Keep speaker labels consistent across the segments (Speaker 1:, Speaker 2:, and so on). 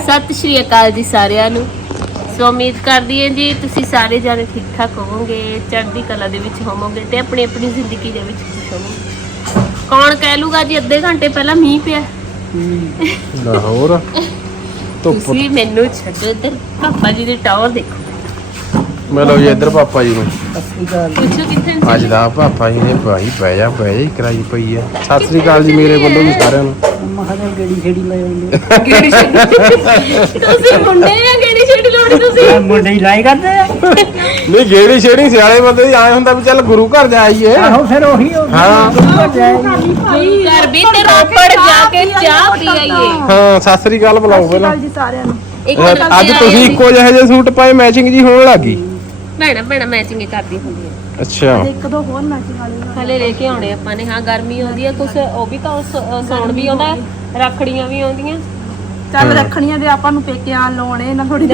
Speaker 1: ਸਤਿ ਸ਼੍ਰੀ ਅਕਾਲ ਜੀ ਸਾਰਿਆਂ ਨੂੰ। ਸੋ ਉਮੀਦ ਕਰਦੀ ਹਾਂ ਜੀ ਤੁਸੀਂ ਸਾਰੇ ਜਾਣੇ ਠੀਕ ਠਾਕ ਹੋਵੋਗੇ, ਚੜ੍ਹਦੀ ਕਲਾ ਦੇ ਵਿੱਚ ਹੋਵੋਗੇ ਤੇ ਆਪਣੀ ਆਪਣੀ ਜ਼ਿੰਦਗੀ ਦੇ ਵਿੱਚ ਖੁਸ਼ ਹੋਵੋਗੇ। ਕੌਣ ਕਹਿ ਲੂਗਾ ਜੀ ਅੱਧੇ ਘੰਟੇ ਪਹਿਲਾਂ ਮੀਂਹ ਪਿਆ।
Speaker 2: ਲਾਹੌਰ
Speaker 1: ਤੁਸੀਂ ਮੈਨੂੰ ਛੱਡੋ, ਇੱਧਰ ਪਾਪਾ ਜੀ ਦੀ ਟਾਵਰ ਦੇਖੋ।
Speaker 2: ਮੈਂ ਲਓ ਜੀ ਇੱਧਰ ਪਾਪਾ ਜੀ ਨੂੰ
Speaker 1: ਪੁੱਛੋ ਕਿੱਥੇ ਨੇ?
Speaker 2: ਅੱਜ ਦਾ ਪਾਪਾ ਜੀ ਨੇ ਭਾਈ ਪੈ ਜਾ ਹੀ ਕਰਾਈ ਪਈ ਹੈ। ਸਤਿ ਸ੍ਰੀ ਅਕਾਲ ਜੀ ਮੇਰੇ ਵੱਲੋਂ ਵੀ ਸਾਰਿਆਂ ਨੂੰ।
Speaker 1: ਗੇੜੀ ਛੇੜੀ ਤੁਸੀਂ ਮੁੰਡੇ ਆ, ਗੇੜੀ ਛੇੜੀ ਲਾਉਣੀ ਤੁਸੀਂ
Speaker 3: ਮੁੰਡੇ ਹੀ ਲਾਈ ਕਰਦੇ ਆ।
Speaker 2: ਨਹੀਂ ਗੇੜੀ ਛੇੜੀ ਸਿਆਲੇ ਬੰਦੇ ਦੀ ਆਏ ਹੁੰਦਾ ਵੀ ਚੱਲ ਗੁਰੂ ਘਰ ਜਾਈਏ।
Speaker 3: ਆਹੋ ਫਿਰ ਉਹੀ
Speaker 2: ਹਾਂ
Speaker 1: ਘਰ ਵੀ ਤੇ ਰੋਪੜ ਜਾ ਕੇ ਚਾਹ ਪੀ ਆਈਏ।
Speaker 2: ਹਾਂ ਸਤਿ ਸ੍ਰੀ ਅਕਾਲ ਬੁਲਾਓ ਪਹਿਲਾਂ
Speaker 3: ਜੀ ਸਾਰਿਆਂ ਨੂੰ।
Speaker 2: ਅੱਜ ਤੁਸੀਂ ਇੱਕੋ ਜਿਹੇ ਸੂਟ ਪਾਏ, ਮੈਚਿੰਗ ਜੀ ਹੋਣ ਲੱਗੀ।
Speaker 1: ਭੈਣਾ ਮੈਚਿੰਗ ਕਰਦੀ ਹੁੰਦੀ ਹੈ।
Speaker 2: ਅੱਛਾ
Speaker 3: ਇੱਕ ਦੋ ਹੋਰ ਮੈਚਿੰਗ ਵਾਲੇ
Speaker 1: ਹਲੇ ਲੈ ਕੇ ਆਉਣੇ ਆਪਾਂ ਨੇ। ਹਾਂ ਗਰਮੀ ਆਉਂਦੀ ਹੈ ਕੁਛ, ਉਹ ਵੀ ਤਾਂ ਸੌਣ ਵੀ ਆਉਂਦਾ, ਰੱਖੜੀਆਂ ਵੀ ਆਉਂਦੀਆਂ।
Speaker 3: ਚੱਲ ਰੱਖਣੀਆਂ ਦੇ ਆਪਾਂ ਨੂੰ ਪੇਕਿਆਂ ਲਾਉਣੇ ਨਾ ਥੋੜੀ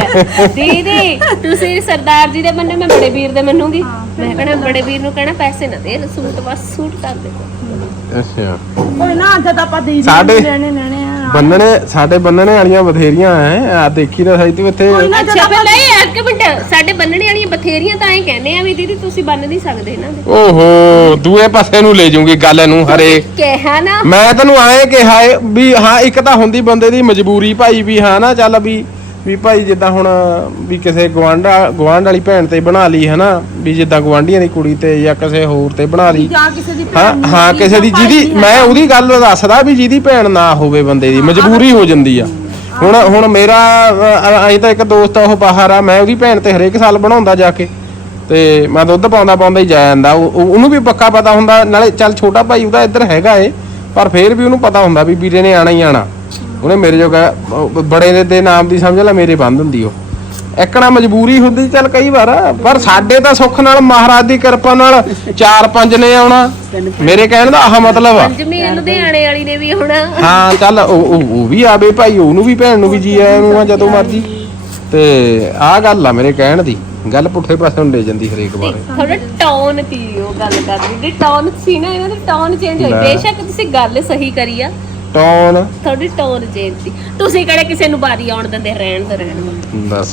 Speaker 1: ਦੀਦੀ ਤੁਸੀਂ ਸਰਦਾਰ ਜੀ ਦੇ ਮੰਨੇ, ਮੈਂ ਬੜੇ ਵੀਰ ਦੇ ਮੰਨੂਗੀ। ਮੈਂ ਕਹਿਣਾ ਬੜੇ ਵੀਰ ਨੂੰ ਕਹਿਣਾ ਪੈਸੇ ਨਾ ਦੇ, ਸੂਟ ਬਸ ਸੂਟ ਕਰ ਦੇ।
Speaker 2: ਅੱਛਾ
Speaker 3: ਕੋਈ ਨਾ ਜਦ ਆਪਾਂ ਦੇ
Speaker 2: ਸਾਡੇ
Speaker 3: ਲੈਣੇ ਆ
Speaker 2: ਬੰਨਣੇ, ਸਾਡੇ ਬੰਨਣੇ ਵਾਲੀਆਂ ਬਥੇਰੀਆਂ ਐ। ਆ ਦੇਖੀ ਤਾਂ ਸਹੀ ਤੂੰ ਇੱਥੇ।
Speaker 1: ਅੱਛਾ ਫਿਰ ਨਹੀਂ ਇੱਕ ਮਿੰਟ, ਸਾਡੇ ਬੰਨਣੇ ਵਾਲੀਆਂ ਬਥੇਰੀਆਂ ਤਾਂ ਐਂ ਕਹਿੰਦੇ ਆ ਵੀ ਦੀਦੀ ਤੁਸੀਂ ਬੰਨ ਨਹੀਂ ਸਕਦੇ ਇਹਨਾਂ ਦੇ।
Speaker 2: ਓਹੋ ਦੂਏ ਪਾਸੇ ਨੂੰ ਲੈ ਜਾਊਂਗੀ ਗੱਲ ਨੂੰ ਹਰੇ।
Speaker 1: ਕਿਹਾ ਨਾ
Speaker 2: ਮੈਂ ਤੈਨੂੰ ਆਏ ਕਿਹਾ ਏ ਵੀ ਹਾਂ ਇੱਕ ਤਾਂ ਹੁੰਦੀ ਬੰਦੇ ਦੀ ਮਜਬੂਰੀ ਭਾਈ ਵੀ ਹਾਂ ਨਾ ਚੱਲ ਵੀ ਭਾਈ ਜਿੱਦਾਂ ਹੁਣ ਵੀ ਕਿਸੇ ਗਵਾਂਢ ਵਾਲੀ ਭੈਣ ਤੇ ਬਣਾ ਲਈ ਹਨਾ, ਵੀ ਜਿੱਦਾਂ ਗਵਾਂਢੀਆਂ ਦੀ ਕੁੜੀ ਤੇ ਜਾਂ ਕਿਸੇ ਹੋਰ ਤੇ ਬਣਾ ਲਈ।
Speaker 3: ਜਾਂ ਕਿਸੇ ਦੀ
Speaker 2: ਹਾਂ ਕਿਸੇ ਦੀ ਜਿਹਦੀ ਮੈਂ ਉਹਦੀ ਗੱਲ ਦੱਸਦਾ ਵੀ ਜਿਹਦੀ ਭੈਣ ਨਾ ਹੋਵੇ, ਬੰਦੇ ਦੀ ਮਜਬੂਰੀ ਹੋ ਜਾਂਦੀ ਆ। ਹੁਣ ਮੇਰਾ ਅਜੇ ਤਾਂ ਇੱਕ ਦੋਸਤ ਆ, ਉਹ ਬਾਹਰ ਆ, ਮੈਂ ਉਹਦੀ ਭੈਣ ਤੇ ਹਰੇਕ ਸਾਲ ਬਣਾਉਂਦਾ ਜਾ ਕੇ, ਤੇ ਮੈਂ ਦੁੱਧ ਪਾਉਂਦਾ ਹੀ ਜਾ ਜਾਂਦਾ। ਉਹਨੂੰ ਵੀ ਪੱਕਾ ਪਤਾ ਹੁੰਦਾ, ਨਾਲੇ ਚੱਲ ਛੋਟਾ ਭਾਈ ਉਹਦਾ ਇੱਧਰ ਹੈਗਾ ਏ, ਪਰ ਫੇਰ ਵੀ ਉਹਨੂੰ ਪਤਾ ਹੁੰਦਾ ਵੀ ਵੀਰੇ ਨੇ ਆਣਾ ਹੀ ਆਣਾ। ਉਹਨੇ ਮੇਰੇ ਜੋ ਬੜੇ ਦੇ ਨਾਮ ਦੀ ਸਮਝ ਲੈ ਮੇਰੇ ਬੰਦ ਹੁੰਦੀ। ਉਹ ਇੱਕਣਾ ਮਜਬੂਰੀ ਹੁੰਦੀ ਚੱਲ ਕਈ ਵਾਰ, ਪਰ ਸਾਡੇ ਤਾਂ ਸੁੱਖ ਨਾਲ ਮਹਾਰਾਜ ਦੀ ਕਿਰਪਾ ਨਾਲ 4-5 ਨੇ ਆਉਣਾ। ਮੇਰੇ ਕਹਿਣ ਦਾ ਆਹ ਮਤਲਬ ਆ।
Speaker 1: ਪੰਜਵੀਂ ਲੁਧਿਆਣੇ ਵਾਲੀ ਨੇ ਵੀ ਆਉਣਾ।
Speaker 2: ਹਾਂ ਚੱਲ ਉਹ ਵੀ ਆਵੇ ਭਾਈ, ਉਹਨੂੰ ਵੀ ਭੈਣ ਨੂੰ ਵੀ ਜੀ ਆਇਆ ਨੂੰ ਆ ਜਦੋਂ ਮਰਜੀ। ਤੇ ਆਹ ਗੱਲ ਆ ਮੇਰੇ ਕਹਿਣ ਦੀ, ਗੱਲ ਪੁੱਠੇ ਪਾਸੇ ਨੂੰ ਲੈ ਜਾਂਦੀ ਹਰੇਕ ਵਾਰ।
Speaker 1: ਥੋੜਾ ਟੋਨ ਦੀ ਉਹ ਗੱਲ ਕਰਦੀ ਦੀ, ਟੋਨ ਸੀ ਨਾ ਇਹਨਾਂ ਦੀ, ਟੋਨ ਚੇਂਜ ਹੋਈ। ਬੇਸ਼ੱਕ ਤੁਸੀਂ ਗੱਲ ਸਹੀ ਕਰੀ ਆ,
Speaker 2: ਟੋਨ
Speaker 1: ਥੋੜੀ ਟੋਨ ਚੇਂਜ ਸੀ। ਤੁਸੀਂ ਕਿਹੜੇ ਕਿਸੇ ਨੂੰ ਬਾਰੀ ਆਉਣ ਦਿੰਦੇ? ਰਹਿਣ ਦੋ
Speaker 2: ਬਸ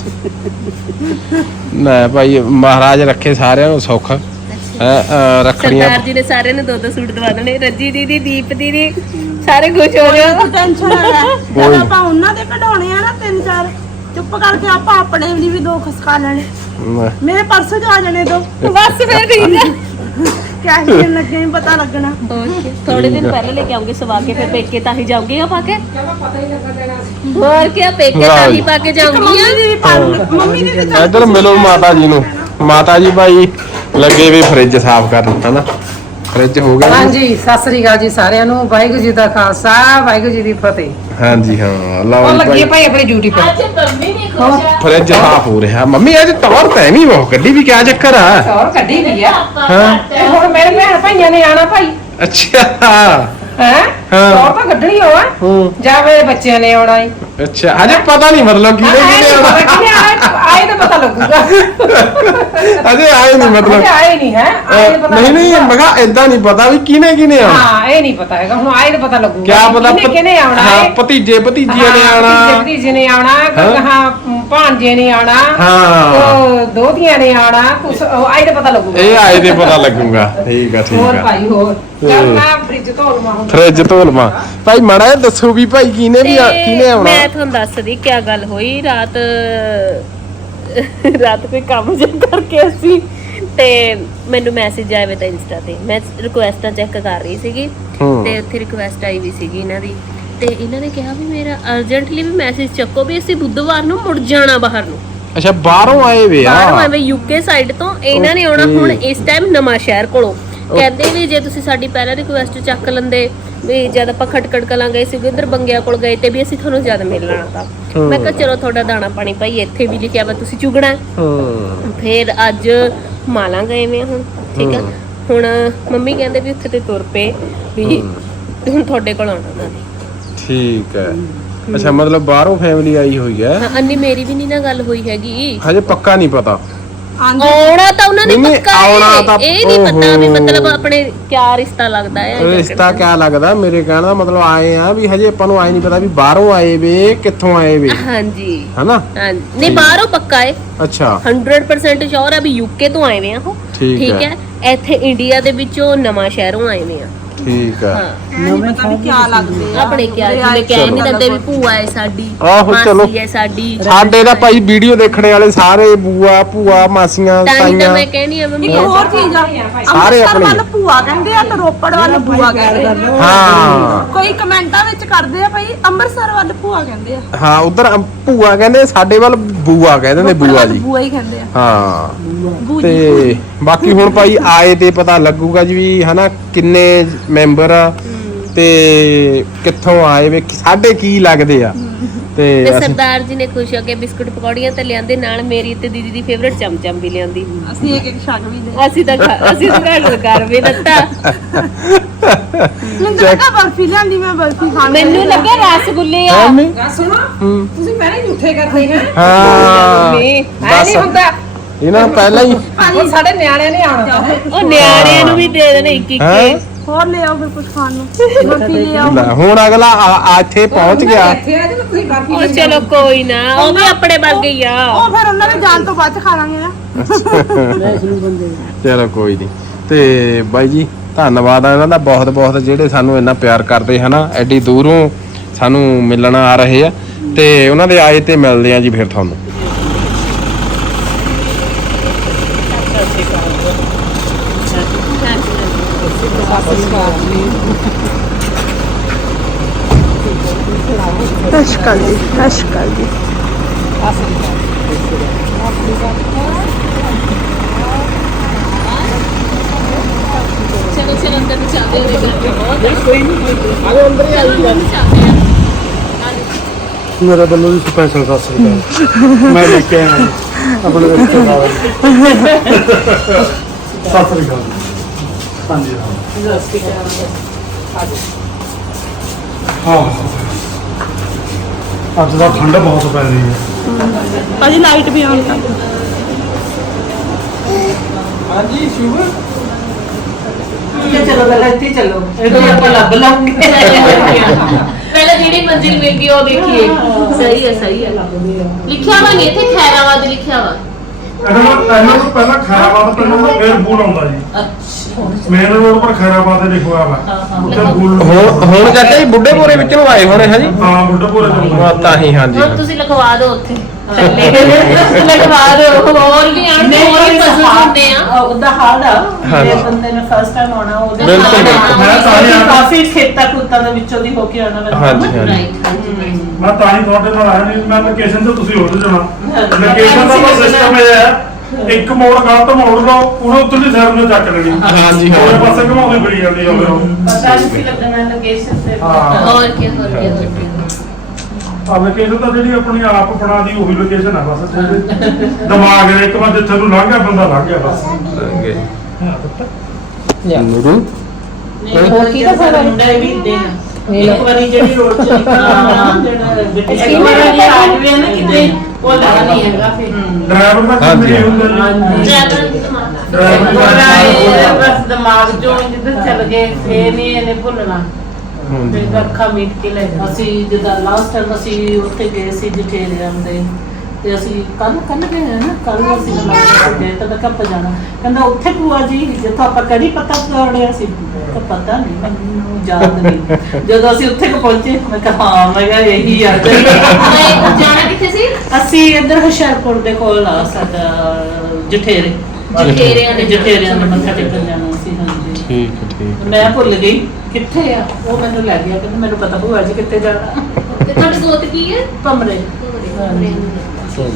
Speaker 2: ਨਾ ਭਾਈ, ਮਹਾਰਾਜ ਰੱਖੇ ਸਾਰਿਆਂ ਨੂੰ ਸੁੱਖ। ਰੱਖੜੀਆਂ
Speaker 1: ਸਰਦਾਰ ਜੀ ਨੇ ਸਾਰਿਆਂ ਨੂੰ ਦੋ ਸੂਟ ਦਵਾ ਦੇਣੇ। ਰੱਜੀ ਦੀਦੀ, ਦੀਪ ਦੀਦੀ, ਸਾਰੇ ਖੁਸ਼ ਹੋ ਜਾਓ।
Speaker 3: ਟੈਨਸ਼ਨ ਨਾ ਲੈ। ਜਦ ਆਪਾਂ ਉਹਨਾਂ ਦੇ ਕਢਾਉਣੇ ਆ ਨਾ 3-4, ਚੁੱਪ ਕਰਕੇ ਆਪਾਂ ਆਪਣੇ ਲਈ ਵੀ 2 ਖਸਕਾ ਲੈਣੇ। ਮੇਰੇ ਪਰਸੋਂ ਚ ਆ ਜਾਣੇ 2
Speaker 1: ਬਸ ਫਿਰ ਠੀਕ ਆ।
Speaker 3: ਕਿਆ ਹੀ ਲੱਗੇ ਨਹੀਂ ਪਤਾ ਲੱਗਣਾ।
Speaker 1: ਥੋੜੇ ਦਿਨ ਪਹਿਲਾਂ ਲੈ ਕੇ ਆਉਂਗੇ ਸਵਾ ਕੇ, ਫਿਰ ਪੇਕੇ ਤਾਂ ਹੀ ਜਾਊਂਗੀ ਆ ਪਾ ਕੇ। ਹੋਰ ਕੀ ਪੇਕੇ ਤਾਂ ਹੀ ਪਾ ਕੇ ਜਾਊਂਗੀ ਆ।
Speaker 3: ਮੰਮੀ ਦੀ ਤੇ
Speaker 2: ਇੱਧਰ ਮਿਲੋ ਮਾਤਾ ਜੀ ਨੂੰ। ਮਾਤਾ ਜੀ ਭਾਈ ਲੱਗੇ ਵੀ ਫਰਿੱਜ ਸਾਫ਼ ਕਰਨ, ਹਨਾ ਫਰਿੱਜ ਹੋ ਗਿਆ।
Speaker 4: ਹਾਂਜੀ ਸਤਿ ਸ੍ਰੀ ਅਕਾਲ ਜੀ ਸਾਰਿਆਂ ਨੂੰ। ਵਾਹਿਗੁਰੂ ਜੀ ਦਾ ਖਾਲਸਾ, ਵਾਹਿਗੁਰੂ ਜੀ ਦੀ ਫਤਿਹ।
Speaker 2: ਹਾਂਜੀ ਹਾਂ ਲਓ
Speaker 4: ਉਹ
Speaker 2: ਜੀ
Speaker 4: ਲੱਗੀ
Speaker 2: ਭਾਈ,
Speaker 4: ਭਾਈ ਆਪਣੀ ਡਿਊਟੀ ਤੇ।
Speaker 1: ਅੱਜ ਮੰਮੀ ਨੇ ਖੁਸ਼
Speaker 2: ਫਰਿੱਜ ਸਾਫ਼ ਹੋ ਰਿਹਾ। ਮੰਮੀ ਅੱਜ ਤੌਰ ਤੇ ਨਹੀਂ ਬਹੁਤ ਕੱਢੀ ਵੀ ਕਿਆ ਚੱਕਰ ਆ?
Speaker 4: ਹੋਰ ਕੱਢੀ ਵੀ ਆ।
Speaker 2: ਹਾਂ
Speaker 4: ਤੇ ਹੁਣ ਮੇਰੇ ਭੈਣ ਭਾਈਆਂ ਨੇ ਆਣਾ ਭਾਈ।
Speaker 2: ਅੱਛਾ
Speaker 4: ਹੈ
Speaker 2: ਹਾਂ।
Speaker 4: ਹੋਰ ਤਾਂ ਕੱਢਣੀ ਹੋਆ ਜਾਂ ਮੇਰੇ ਬੱਚਿਆਂ ਨੇ ਆਉਣਾ ਈ।
Speaker 2: ਅੱਛਾ ਅਜੇ ਪਤਾ ਨਹੀਂ ਮਤਲਬ ਕਿਹਨੇ
Speaker 4: ਕਿਹਨੇ ਆਏ ਤਾਂ ਪਤਾ ਲੱਗੂਗਾ।
Speaker 2: ਅਜੇ ਆਏ ਨਹੀਂ ਮਤਲਬ।
Speaker 4: ਅਜੇ ਆਏ ਨਹੀਂ ਹੈ, ਆਏ ਤਾਂ ਪਤਾ
Speaker 2: ਨਹੀਂ ਮੈਂ ਕਿਹਾ ਏਦਾਂ ਨਹੀਂ ਪਤਾ ਵੀ ਕਿਹਨੇ ਆਉਣਾ।
Speaker 4: ਹਾਂ ਇਹ ਨਹੀਂ ਪਤਾ ਹੈਗਾ, ਹੁਣ ਆਏ ਤਾਂ ਪਤਾ ਲੱਗੂਗਾ।
Speaker 2: ਕਿਆ ਪਤਾ
Speaker 4: ਕਿਹਨੇ ਆਉਣਾ
Speaker 2: ਹਾਂ,
Speaker 4: ਹੈ।
Speaker 2: ਭਤੀਜੀਆਂ ਨੇ ਆਉਣਾ,
Speaker 4: ਭਤੀਜੇ ਨੇ ਆਉਣਾ, ਹਾਂ ਭਾਂਜੇ ਨੇ ਆਉਣਾ,
Speaker 2: ਹਾਂ
Speaker 4: ਦੋਧੀਆਂ ਨੇ ਆਉਣਾ, ਕੁਛ ਆਏ ਤਾਂ ਪਤਾ ਲੱਗੂਗਾ।
Speaker 2: ਇਹ ਆਏ ਤੇ ਪਤਾ ਲੱਗੂਗਾ। ਠੀਕ ਆ
Speaker 4: ਹੋਰ
Speaker 2: ਠੀਕ ਆ।
Speaker 4: ਭਾਈ ਹੋਰ ਚੱਲ ਮੈਂ ਫ੍ਰਿਜ ਧੋ ਲਵਾਂ ਹੁਣ।
Speaker 2: ਫਰਿੱਜ ਧੋ ਲਵਾਂ ਭਾਈ, ਮਾੜਾ ਜਿਹਾ ਦੱਸੋ ਵੀ ਭਾਈ ਕਿਹਨੇ ਆਉਣਾ।
Speaker 1: ਮੈਂ ਤੁਹਾਨੂੰ ਦੱਸਦੀ ਕੀ ਗੱਲ ਹੋਈ। ਰਾਤ ਕੋਈ ਕੰਮ ਜਿਹਾ ਕਰਕੇ ਅਸੀਂ, ਤੇ ਮੈਨੂੰ ਮੈਸੇਜ ਆਇਆ ਵੇ ਤਾਂ ਇੰਸਟਾ ਤੇ। ਮੈਂ ਰਿਕੁਐਸਟਾਂ ਚੈੱਕ ਕਰ ਰਹੀ ਸੀਗੀ, ਤੇ ਉੱਥੇ ਰਿਕੁਐਸਟ ਆਈ ਵੀ ਸੀਗੀ ਇਹਨਾਂ ਦੀ। ਤੇ ਇਹਨਾਂ ਨੇ ਕਿਹਾ ਵੀ ਮੇਰਾ ਅਰਜੈਂਟਲੀ ਵੀ ਮੈਸੇਜ ਚੱਕੋ ਵੀ ਅਸੀਂ ਬੁੱਧਵਾਰ ਨੂੰ ਮੁੜ ਜਾਣਾ ਬਾਹਰ ਨੂੰ।
Speaker 2: ਅੱਛਾ ਬਾਹਰੋਂ ਆਏ ਵੇ ਆ?
Speaker 1: ਬਾਹਰੋਂ ਆਏ ਵੇ ਯੂਕੇ ਸਾਈਡ ਤੋਂ। ਇਹਨਾਂ ਨੇ ਆਉਣਾ ਹੁਣ ਇਸ ਟਾਈਮ ਨਵਾਂ ਸ਼ਹਿਰ ਕੋਲੋਂ। ਕਹਿੰਦੇ ਵੀ ਜੇ ਤੁਸੀਂ ਸਾਡੀ ਪਹਿਲਾਂ ਰਿਕੁਐਸਟ ਚੱਕ ਲੈਂਦੇ ਵੀ ਜਦ ਆਪਾਂ ਖਟਕੜ ਕਲਾਂ ਗਏ ਸੀ, ਉਧਰ ਬੰਗਿਆ ਕੋਲ ਗਏ ਤੇ ਵੀ ਅਸੀਂ ਤੁਹਾਨੂੰ ਜਦ ਮਿਲ ਲੈਣਾ ਤਾਂ। ਮੈਂ ਕਿਹਾ ਚਲੋ ਤੁਹਾਡਾ ਦਾਣਾ ਪਾਣੀ ਭਾਈ ਇੱਥੇ ਵੀ ਲਿਖਿਆ ਵਾ, ਤੁਸੀਂ ਚੁਗਣਾ। ਫਿਰ ਅੱਜ ਮਾਲਾਂ ਗਏ ਵੇ ਹੁਣ, ਠੀਕ ਆ। ਹੁਣ ਮੰਮੀ ਕਹਿੰਦੇ ਵੀ ਉੱਥੇ ਤੇ ਤੁਰ ਪਏ ਵੀ ਹੁਣ ਤੁਹਾਡੇ ਕੋਲ ਆਉਣਾ ਉਹਨਾਂ ਨੇ।
Speaker 2: ਠੀਕ ਹੈ। ਅੱਛਾ ਮਤਲਬ ਬਾਹਰੋਂ ਫੈਮਿਲੀ ਆਈ ਹੋਈ ਹੈ।
Speaker 1: ਅੰਨੀ ਮੇਰੀ ਵੀ ਨਹੀਂ ਨਾ ਗੱਲ ਹੋਈ ਹੈਗੀ
Speaker 2: ਹਜੇ ਪੱਕਾ ਨਹੀਂ ਪਤਾ।
Speaker 3: ਹਾਂਜੀ।
Speaker 1: ਆਉਣਾ ਤਾਂ ਉਹਨਾਂ ਨੇ
Speaker 2: ਨਹੀਂ,
Speaker 1: ਪੱਕਾ
Speaker 2: ਆਉਣਾ
Speaker 1: ਹੈ
Speaker 2: ਤਾਂ-
Speaker 1: ਇਹ ਨਹੀਂ ਪਤਾ ਵੀ
Speaker 2: ਓਹੋ।
Speaker 1: ਮਤਲਬ ਆਪਣੇ ਕਿਆ ਰਿਸ਼ਤਾ ਲੱਗਦਾ ਹੈ
Speaker 2: ਰਿਸ਼ਤਾ ਕਿਆ ਲੱਗਦਾ ਮੇਰੇ ਕਹਿਣ ਦਾ ਮਤਲਬ ਆਏ ਆ ਵੀ ਹਜੇ ਆਪਾਂ ਨੂੰ ਆਏ ਨਹੀਂ ਪਤਾ ਵੀ ਬਾਹਰੋਂ ਆਏ ਵੇ ਕਿੱਥੋਂ ਆਏ ਵੇ
Speaker 1: ਹਾਂਜੀ
Speaker 2: ਹਨਾ।
Speaker 1: ਹਾਂਜੀ ਨਹੀਂ ਬਾਹਰੋਂ ਪੱਕਾ ਹੈ
Speaker 2: ਅੱਛਾ
Speaker 1: 100% ਸ਼ੋਰ ਹੈ ਵੀ ਯੂਕੇ ਤੋਂ ਆਏ ਵੇ ਆ ਉਹ
Speaker 2: ਠੀਕ ਹੈ।
Speaker 1: ਹੈ ਇੱਥੇ ਇੰਡੀਆ ਦੇ ਵਿੱਚੋਂ ਨਵਾਂ ਸ਼ਹਿਰੋਂ ਆਏ ਵੇ ਆ
Speaker 2: ਠੀਕ ਆ।
Speaker 1: ਹਾਂ
Speaker 3: ਨਵੇਂ ਪਤਾ ਵੀ ਕਿਆ ਲੱਗਦੇ ਆ
Speaker 1: ਆਪਣੇ ਕਿਆ ਜਿਵੇਂ ਕਹਿ ਨਹੀਂ ਦਿੰਦੇ ਵੀ ਭੂਆ ਹੈ ਸਾਡੀ
Speaker 2: ਆਹੋ, ਚਲੋ।
Speaker 1: ਮਾਸੀ ਹੈ ਸਾਡੀ
Speaker 2: ਸਾਡੇ ਦਾ ਭਾਈ ਵੀਡੀਓ ਦੇਖਣੇ ਵਾਲੇ ਸਾਰੇ ਬੂਆ ਭੂਆ ਮਾਸੀਆਂ
Speaker 1: ਤਾਂ ਹੀ ਤਾਂ
Speaker 2: ਤਾਈਆਂ
Speaker 1: ਮੈਂ ਕਹਿਣੀ ਆ ਵੀ
Speaker 3: ਇੱਕ ਹੋਰ ਚੀਜ਼ ਆ
Speaker 2: ਸਾਰੇ
Speaker 3: ਅੰਮ੍ਰਿਤਸਰ
Speaker 2: ਆਪਣੇ।
Speaker 3: ਵੱਲ ਭੂਆ ਕਹਿੰਦੇ ਆ ਤੇ ਰੋਪੜ ਵੱਲ ਬੂਆ ਕਹਿੰਦੇ ਆ
Speaker 2: ਹਾਂ
Speaker 3: ਕੋਈ ਕਮੈਂਟਾਂ ਵਿੱਚ ਕਰਦੇ ਆ ਭਾਈ ਅੰਮ੍ਰਿਤਸਰ ਵੱਲ ਭੂਆ ਕਹਿੰਦੇ ਆ
Speaker 2: ਹਾਂ ਉਧਰ ਭੂਆ ਕਹਿੰਦੇ ਸਾਡੇ ਵੱਲ ਬੂਆ ਕਹਿ ਦਿੰਦੇ
Speaker 3: ਰੋਪੜ
Speaker 2: ਬੂਆ
Speaker 3: ਵੱਲ
Speaker 2: ਜੀ
Speaker 3: ਬੂਆ ਹੀ ਕਹਿੰਦੇ ਆ
Speaker 2: ਹਾਂ
Speaker 3: ਬੂਜੀ
Speaker 2: ਤੇ ਬਾਕੀ ਹੁਣ ਭਾਈ ਆਏ ਤੇ ਪਤਾ ਲੱਗੂਗਾ ਜੀ ਵੀ ਹਨਾ ਕਿੰਨੇ ਮੈਂਬਰ ਆ ਤੇ ਕਿੱਥੋਂ ਆਏ ਵੇ ਸਾਡੇ ਕੀ ਲੱਗਦੇ ਆ
Speaker 1: ਤੇ
Speaker 2: ਤੇ ਅਸੀਂ
Speaker 1: ਸਰਦਾਰ ਜੀ ਨੇ ਖੁਸ਼ ਹੋ ਕੇ ਬਿਸਕੁਟ ਪਕੌੜੀਆਂ ਤੇ ਲਿਆਂਦੇ ਨਾਲ ਮੇਰੀ ਤੇ ਦੀਦੀ ਦੀ ਫੇਵਰਿਟ ਚਮਚਮ ਵੀ ਲਿਆਂਦੀ
Speaker 3: ਅਸੀਂ ਇੱਕ ਇੱਕ ਛਕ ਵੀ ਦੇ
Speaker 1: ਅਸੀਂ ਤਾਂ ਘਰ ਕਰ ਵੀ ਦਿੱਤਾ
Speaker 3: ਮੈਨੂੰ ਤਾਂ ਲੱਗਾ ਬਰਫੀ ਲਿਆਂਦੀ ਮੈਂ ਬਰਫੀ ਖਾਣ
Speaker 1: ਮੈਨੂੰ ਲੱਗਿਆ ਰਸਗੁੱਲੇ ਆ
Speaker 2: ਹੈ ਮੈਂ
Speaker 4: ਗੱਲ ਸੁਣੋ
Speaker 2: ਹੂੰ।
Speaker 4: ਤੁਸੀਂ ਪਹਿਲਾਂ ਹੀ ਝੂਠੇ ਕਰਦੇ ਹੈ
Speaker 2: ਹਾਂ
Speaker 1: ਨਹੀਂ,
Speaker 4: ਐ ਨਹੀਂ ਹੁੰਦਾ
Speaker 2: ਇਹਨਾਂ ਪਹਿਲਾਂ ਹੀ
Speaker 4: ਹੁਣ ਸਾਡੇ ਨਿਆਣਿਆਂ ਨੇ ਆਉਣਾ
Speaker 1: ਉਹ ਨਿਆਣਿਆਂ ਨੂੰ ਵੀ ਦੇ ਦੇਣੇ ਇੱਕ ਇੱਕ
Speaker 2: ਹੈਂ?
Speaker 3: ਹੋਰ ਲੈ ਆਓ ਫਿਰ ਕੁਝ ਖਾਣ ਨੂੰ ਬਰਫੀ ਲੈ ਆਓ
Speaker 2: ਲੈ, ਹੁਣ ਅਗਲਾ ਆ ਇੱਥੇ ਪਹੁੰਚ ਗਿਆ
Speaker 4: ਇੱਥੇ ਆ ਜੀ ਤੁਸੀਂ ਬਾਕੀ
Speaker 1: ਉਹ ਚਲੋ ਕੋਈ ਨਾ ਉਹ ਵੀ ਆਪਣੇ ਵਰਗੇ ਹੀ ਆ
Speaker 3: ਉਹ ਫਿਰ ਉਹਨਾਂ ਦੇ ਜਾਣ ਤੋਂ ਬਾਅਦ ਚ ਖਾ ਲਾਂਗੇ ਨਾ
Speaker 2: ਚਲੋ ਕੋਈ ਨਹੀਂ ਤੇ ਬਾਈ ਜੀ ਧੰਨਵਾਦ ਆ ਇਹਨਾਂ ਦਾ ਬਹੁਤ ਬਹੁਤ ਜਿਹੜੇ ਸਾਨੂੰ ਇੰਨਾ ਪਿਆਰ ਕਰਦੇ ਹਨਾ ਐਡੀ ਦੂਰੋਂ ਸਾਨੂੰ ਮਿਲਣ ਆ ਰਹੇ ਆ ਤੇ ਉਹਨਾਂ ਦੇ ਆਏ ਤੇ ਮਿਲਦੇ ਆ ਜੀ ਫਿਰ ਤੁਹਾਨੂੰ
Speaker 3: ਅਸ਼ਕਲ ਜੀ ਅਸ਼ਕਲ ਜੀ
Speaker 1: ਚਲੋ ਚਲੋ ਅੰਦਰ ਨੂੰ ਚੱਲਦੇ ਹੋਏ ਕਰਦੇ ਬਹੁਤ
Speaker 5: ਮੇਰੇ ਵੱਲੋਂ ਵੀ ਸਪੈਸ਼ਲ ਸਤਿ ਸ੍ਰੀ ਅਕਾਲ ਮੈਂ ਲੈ ਕੇ ਆਇਆ ਆਪਣੇ ਰਿਸ਼ਤੇਦਾਰ ਸਤਿ ਸ੍ਰੀ ਅਕਾਲ ਹਾਂਜੀ ਹਾਂ ਅੱਜ ਦਾ ਠੰਡ ਬਹੁਤ ਪੈ ਰਹੀ ਹੈ
Speaker 3: ਭਾਜੀ ਲਾਈਟ ਵੀ ਆਨ ਕਰ
Speaker 2: ਹਾਂਜੀ ਸ਼ੁਭ
Speaker 4: ਚਲੋ ਪਹਿਲਾਂ ਇੱਥੇ ਚੱਲੋ ਇਹਦੇ ਆਪਾਂ ਲੱਭ ਲਾਂਗੇ
Speaker 1: ਪਹਿਲਾਂ ਜਿਹੜੀ ਮੰਜ਼ਿਲ ਮਿਲ ਗਈ ਉਹ ਦੇਖੀਏ ਸਹੀ ਹੈ ਲਿਖਿਆ ਵਾ ਨਹੀਂ ਇੱਥੇ ਖੈਰਾਬਾਦ ਲਿਖਿਆ ਵਾ
Speaker 5: ਇਹਨਾਂ ਨੂੰ ਪਹਿਲਾਂ ਖੈਰਾਬਾਦ ਪਿੰਡ ਨੂੰ ਫਿਰ ਬੂਲ ਆਉਂਦਾ ਜੀ ਮੇਨ ਰੋਡ ਪਰ ਖੈਰਾਬਾਦ ਦੇ ਲਿਖਿਆ ਹੋਇਆ ਉੱਥੇ ਬੂਲ
Speaker 2: ਹੁਣ ਚਾਚਾ ਜੀ ਬੁੱਢੇਪੁਰੇ ਵਿੱਚ ਨੂੰ ਆਏ ਹੋਣੇ ਹਾਂਜੀ
Speaker 5: ਹਾਂ ਬੁੱਢਪੁਰੇ ਤੋਂ
Speaker 2: ਤਾਂ ਹੀ ਹਾਂਜੀ
Speaker 1: ਹੁਣ ਤੁਸੀਂ ਲਿਖਵਾ ਦਿਓ ਉੱਥੇ ਲਿਖਵਾ ਦਿਓ ਹੋਰ ਵੀ ਆਣ ਹੋਰ ਵੀ ਪਸੰਦ ਹੁੰਦੇ ਆ
Speaker 6: ਉਹਦਾ ਹਾਲ ਆ
Speaker 2: ਹਾਂਜੀ।
Speaker 6: ਜੇ ਬੰਦੇ ਨੇ ਫਸਟ ਟਾਈਮ ਆਉਣਾ ਉਹਦੇ
Speaker 2: ਬਿਲਕੁਲ,
Speaker 1: ਬਿਲਕੁਲ।
Speaker 5: ਮੈਂ ਤਾਂ ਹੀ ਆਇਆ।
Speaker 6: ਕਾਫੀ ਖੇਤਾਂ ਖੂਤਾਂ ਦੇ ਵਿੱਚੋਂ ਦੀ ਹੋ ਕੇ ਆਉਣਾ ਮੈਨੂੰ
Speaker 2: ਹਾਂਜੀ ਹਾਂਜੀ
Speaker 1: ਰਾਈਟ ਹਾਂਜੀ
Speaker 5: ਮੈਂ ਤਾਂ ਹੀ ਤੁਹਾਡੇ ਨਾਲ ਆਇਆ ਨਹੀਂ ਮੈਂ ਲੋਕੇਸ਼ਨ ਤੇ ਤੁਸੀਂ ਉੱਡ ਜਾਣਾ ਲੋਕੇਸ਼ਨ ਦਾ ਬਸ ਸਿਸਟਮ ਇਹ ਹੈ ਇੱਕ ਮੋੜ ਗਲਤ ਮੋੜ ਲਓ ਉਹਨੇ ਉੱਤਰਲੀ ਸਾਈਡ ਨੂੰ ਚੱਕ ਲੈਣੀ
Speaker 2: ਹਾਂਜੀ, ਹਾਂ।
Speaker 5: ਉਹਦੇ ਪਾਸੇ ਘਮਾਉਂਦੀ ਫਿਰੀ ਜਾਂਦੀ ਆ ਫਿਰ ਉਹ
Speaker 6: ਪਤਾ ਨਹੀਂ ਲੱਗਣਾ ਲੋਕੇਸ਼ਨ ਤੇ
Speaker 5: ਹਾਂ
Speaker 1: ਹੋਰ ਕੀ
Speaker 5: ਆ ਲੋਕੇਸ਼ਨ ਤਾਂ ਜਿਹੜੀ ਆਪਣੀ ਆਪ ਬਣਾ ਦੀ ਉਹੀ ਲੋਕੇਸ਼ਨ ਆ ਬਸ ਜਿਹੜੇ ਦਿਮਾਗ ਦੇ ਇੱਕ ਵਾਰ ਜਿੱਥੇ ਨੂੰ ਲੰਘ ਗਿਆ ਬੰਦਾ ਲੰਘ ਗਿਆ ਬਸ
Speaker 2: ਨੂਰੂ
Speaker 6: ਹੋਰ ਕੀ ਤਾਂ ਸਾਰਾ ਮੁੰਡਾ ਵੀ ਦੇਣਾ ਇੱਕ ਵਾਰੀ ਜਿਹੜੀ ਰੋਡ ਚ ਨਿਕਲਣਾ ਜਿਹੜਾ ਇੱਕ ਵਾਰੀ ਆ ਜਵੇ ਨਾ ਕਿਤੇ ਉਹ ਲੱਗਾ ਨਹੀਂ ਹੈਗਾ ਫਿਰ
Speaker 5: ਡਰਾਈਵਰ ਦਾ ਕੰਮ
Speaker 2: ਹਾਂਜੀ।
Speaker 5: ਇਹ ਹੁੰਦਾ ਜੀ ਡਰਾਈਵਰ
Speaker 6: ਹੋਰ
Speaker 5: ਦਾ
Speaker 6: ਆਏ ਬਸ ਦਿਮਾਗ ਚੋਂ ਜਿੱਧਰ ਚੱਲ ਗਏ ਫੇਰ ਨਹੀਂ ਇਹਨੇ ਭੁੱਲਣਾ ਫਿਰ ਅੱਖਾਂ ਮੀਟ ਕੇ ਲੈ ਜਾਣਾ। ਅਸੀਂ ਜਦੋਂ ਲਾਸਟ ਟਾਈਮ ਅਸੀਂ ਉੱਥੇ ਗਏ ਸੀ ਜਠੇਰਿਆਂ ਦੇ ਤੇ ਅਸੀਂ ਕੱਲ ਗਏ ਨਾ ਕੱਲ ਅਸੀਂ ਲਾਸਟ ਗਏ ਤਾਂ ਕੱਪ ਜਾਣਾ ਕਹਿੰਦਾ ਉੱਥੇ ਭੂਆ ਜੀ ਜਿੱਥੋਂ ਆਪਾਂ ਕਦੀ ਪਤਾ ਤੋੜਿਆ ਸੀ ਤਾਂ ਪਤਾ ਨਹੀਂ ਮੈਨੂੰ ਯਾਦ ਨਹੀਂ ਜਦੋਂ ਅਸੀਂ ਉੱਥੇ ਪਹੁੰਚੇ ਮੈਂ ਕਿਹਾ ਹਾਂ ਮੈਂ ਕਿਹਾ ਇਹੀ ਆ
Speaker 1: ਜਾਣਾ ਕਿੱਥੇ ਸੀ
Speaker 6: ਅਸੀਂ ਇੱਧਰ ਹੁਸ਼ਿਆਰਪੁਰ ਦੇ ਕੋਲ ਆ ਸਾਡਾ ਜਠੇਰੇ ਜਠੇਰਿਆਂ ਦੇ ਮੱਥਾ ਟੇਕਣ ਜਾਣਾ ਸੀ ਹਾਂਜੀ
Speaker 2: ਠੀਕ
Speaker 6: ਮੈਂ ਭੁੱਲ ਗਈ ਕਿੱਥੇ ਆ ਉਹ ਮੈਨੂੰ ਲੈ ਗਿਆ ਕਹਿੰਦਾ ਮੈਨੂੰ ਪਤਾ ਭੂਆ ਜੀ ਕਿੱਥੇ ਜਾਣਾ
Speaker 1: ਤੇ ਤੁਹਾਡੀ ਗੋਤ ਕੀ ਹੈ
Speaker 6: ਭਮਰੇ
Speaker 2: ਠੀਕ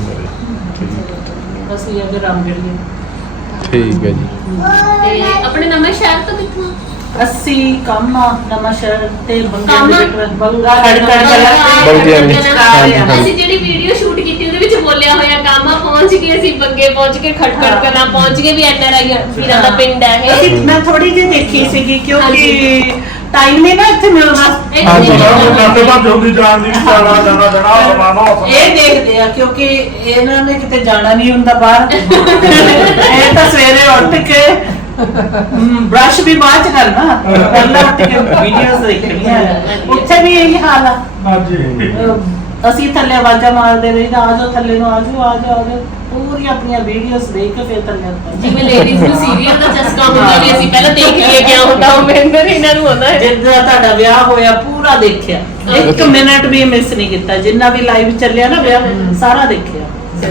Speaker 6: ਅਸੀਂ ਅਗੇ ਰਾਮਗੜੀਏ
Speaker 2: ਠੀਕ ਹੈ ਜੀ
Speaker 1: ਤੇ ਆਪਣੇ ਨਵੇਂ ਸ਼ਹਿਰ ਤੋਂ ਕਿੱਥੋਂ
Speaker 6: ਅਸੀਂ ਕਾਮਾ ਨਵਾਂ ਸ਼ਹਿਰ ਤੇ
Speaker 1: ਕਾਮਾ?
Speaker 6: ਬੰਗਾ ਖੜਕੜ
Speaker 2: ਬੰਗੇ ਵਾਲੀ। ਹਾਂਜੀ, ਹਾਂਜੀ।
Speaker 1: ਅਸੀਂ ਜਿਹੜੀ ਵੀਡੀਓ ਸ਼ੂਟ ਕੀਤੀ ਉਹਦੇ ਵਿੱਚ ਬੋਲਿਆ ਹੋਇਆ ਕਾਮਾ ਪਹੁੰਚ ਗਏ ਅਸੀਂ, ਬੰਗੇ ਪਹੁੰਚ ਕੇ ਖਟਕੜ ਕਲਾਂ ਪਹੁੰਚ ਗਏ ਵੀ ਐਨਆਰਆਈ ਵੀਰਾਂ ਦਾ ਪਿੰਡ ਹੈ ਇਹ।
Speaker 3: ਅਸੀਂ ਮੈਂ ਥੋੜੀ ਜਿਹੀ ਦੇਖੀ ਸੀਗੀ ਕਿਉਂਕਿ ਟਾਈਮ ਨਹੀਂ ਨਾ ਇੱਥੇ ਮਿਲਦਾ।
Speaker 2: ਹਾਂਜੀ।
Speaker 5: ਨਾਤੇ ਬਾਅਦ ਹੁੰਦੀ ਜਾਣ ਦੀ ਜਾਣਾ ਬਵਾਨਾ
Speaker 3: ਇਹ ਦੇਖਦੇ ਆ ਕਿਉਂਕਿ ਇਹਨਾਂ ਨੇ ਕਿਤੇ ਜਾਣਾ ਨਹੀਂ ਹੁੰਦਾ ਬਾਹਰ। ਇਹ ਤਾਂ ਸਵੇਰੇ ਉੱਠ ਕੇ ਬ੍ਰਸ਼ ਵੀ ਬਾਅਦ ਚ ਕਰਨਾ, ਪਹਿਲਾਂ ਉੱਠ ਕੇ ਵੀਡੀਓਜ਼ ਦੇਖਣੀਆਂ। ਉੱਥੇ ਵੀ ਇਹੀ ਹਾਲ ਆ।
Speaker 5: ਹਾਂਜੀ
Speaker 3: ਅਸੀਂ ਥੱਲੇ ਆਵਾਜ਼ਾਂ ਮਾਰਦੇ ਰਹੀਦਾ, ਆ ਜਾਓ ਥੱਲੇ ਨੂੰ, ਆ ਜਾਓ ਆ ਜਾਓ ਆ ਜਾਓ, ਪੂਰੀ ਆਪਣੀਆਂ ਵੀਡੀਓਜ਼ ਦੇਖ ਕੇ ਫਿਰ ਥੱਲੇ ਉੱਤਰ
Speaker 1: ਜਿਵੇਂ ਲੇਡੀਜ਼ ਨੂੰ ਸੀਰੀਅਲ ਦਾ ਚਸਕਾ ਹੁੰਦਾ ਵੀ ਅਸੀਂ ਪਹਿਲਾਂ ਦੇਖ ਲਈਏ ਕਿਆ ਹੁੰਦਾ ਉਹ ਮੈਂਬਰ ਇਹਨਾਂ ਨੂੰ ਹੁੰਦਾ ਹੈ।
Speaker 3: ਜਿੱਦਾਂ ਤੁਹਾਡਾ ਵਿਆਹ ਹੋਇਆ ਪੂਰਾ ਦੇਖਿਆ, ਇੱਕ ਮਿੰਟ ਵੀ ਮਿਸ ਨਹੀਂ ਕੀਤਾ। ਜਿੰਨਾ ਵੀ ਲਾਈਵ ਚੱਲਿਆ ਨਾ ਵਿਆਹ ਸਾਰਾ ਦੇਖਿਆ।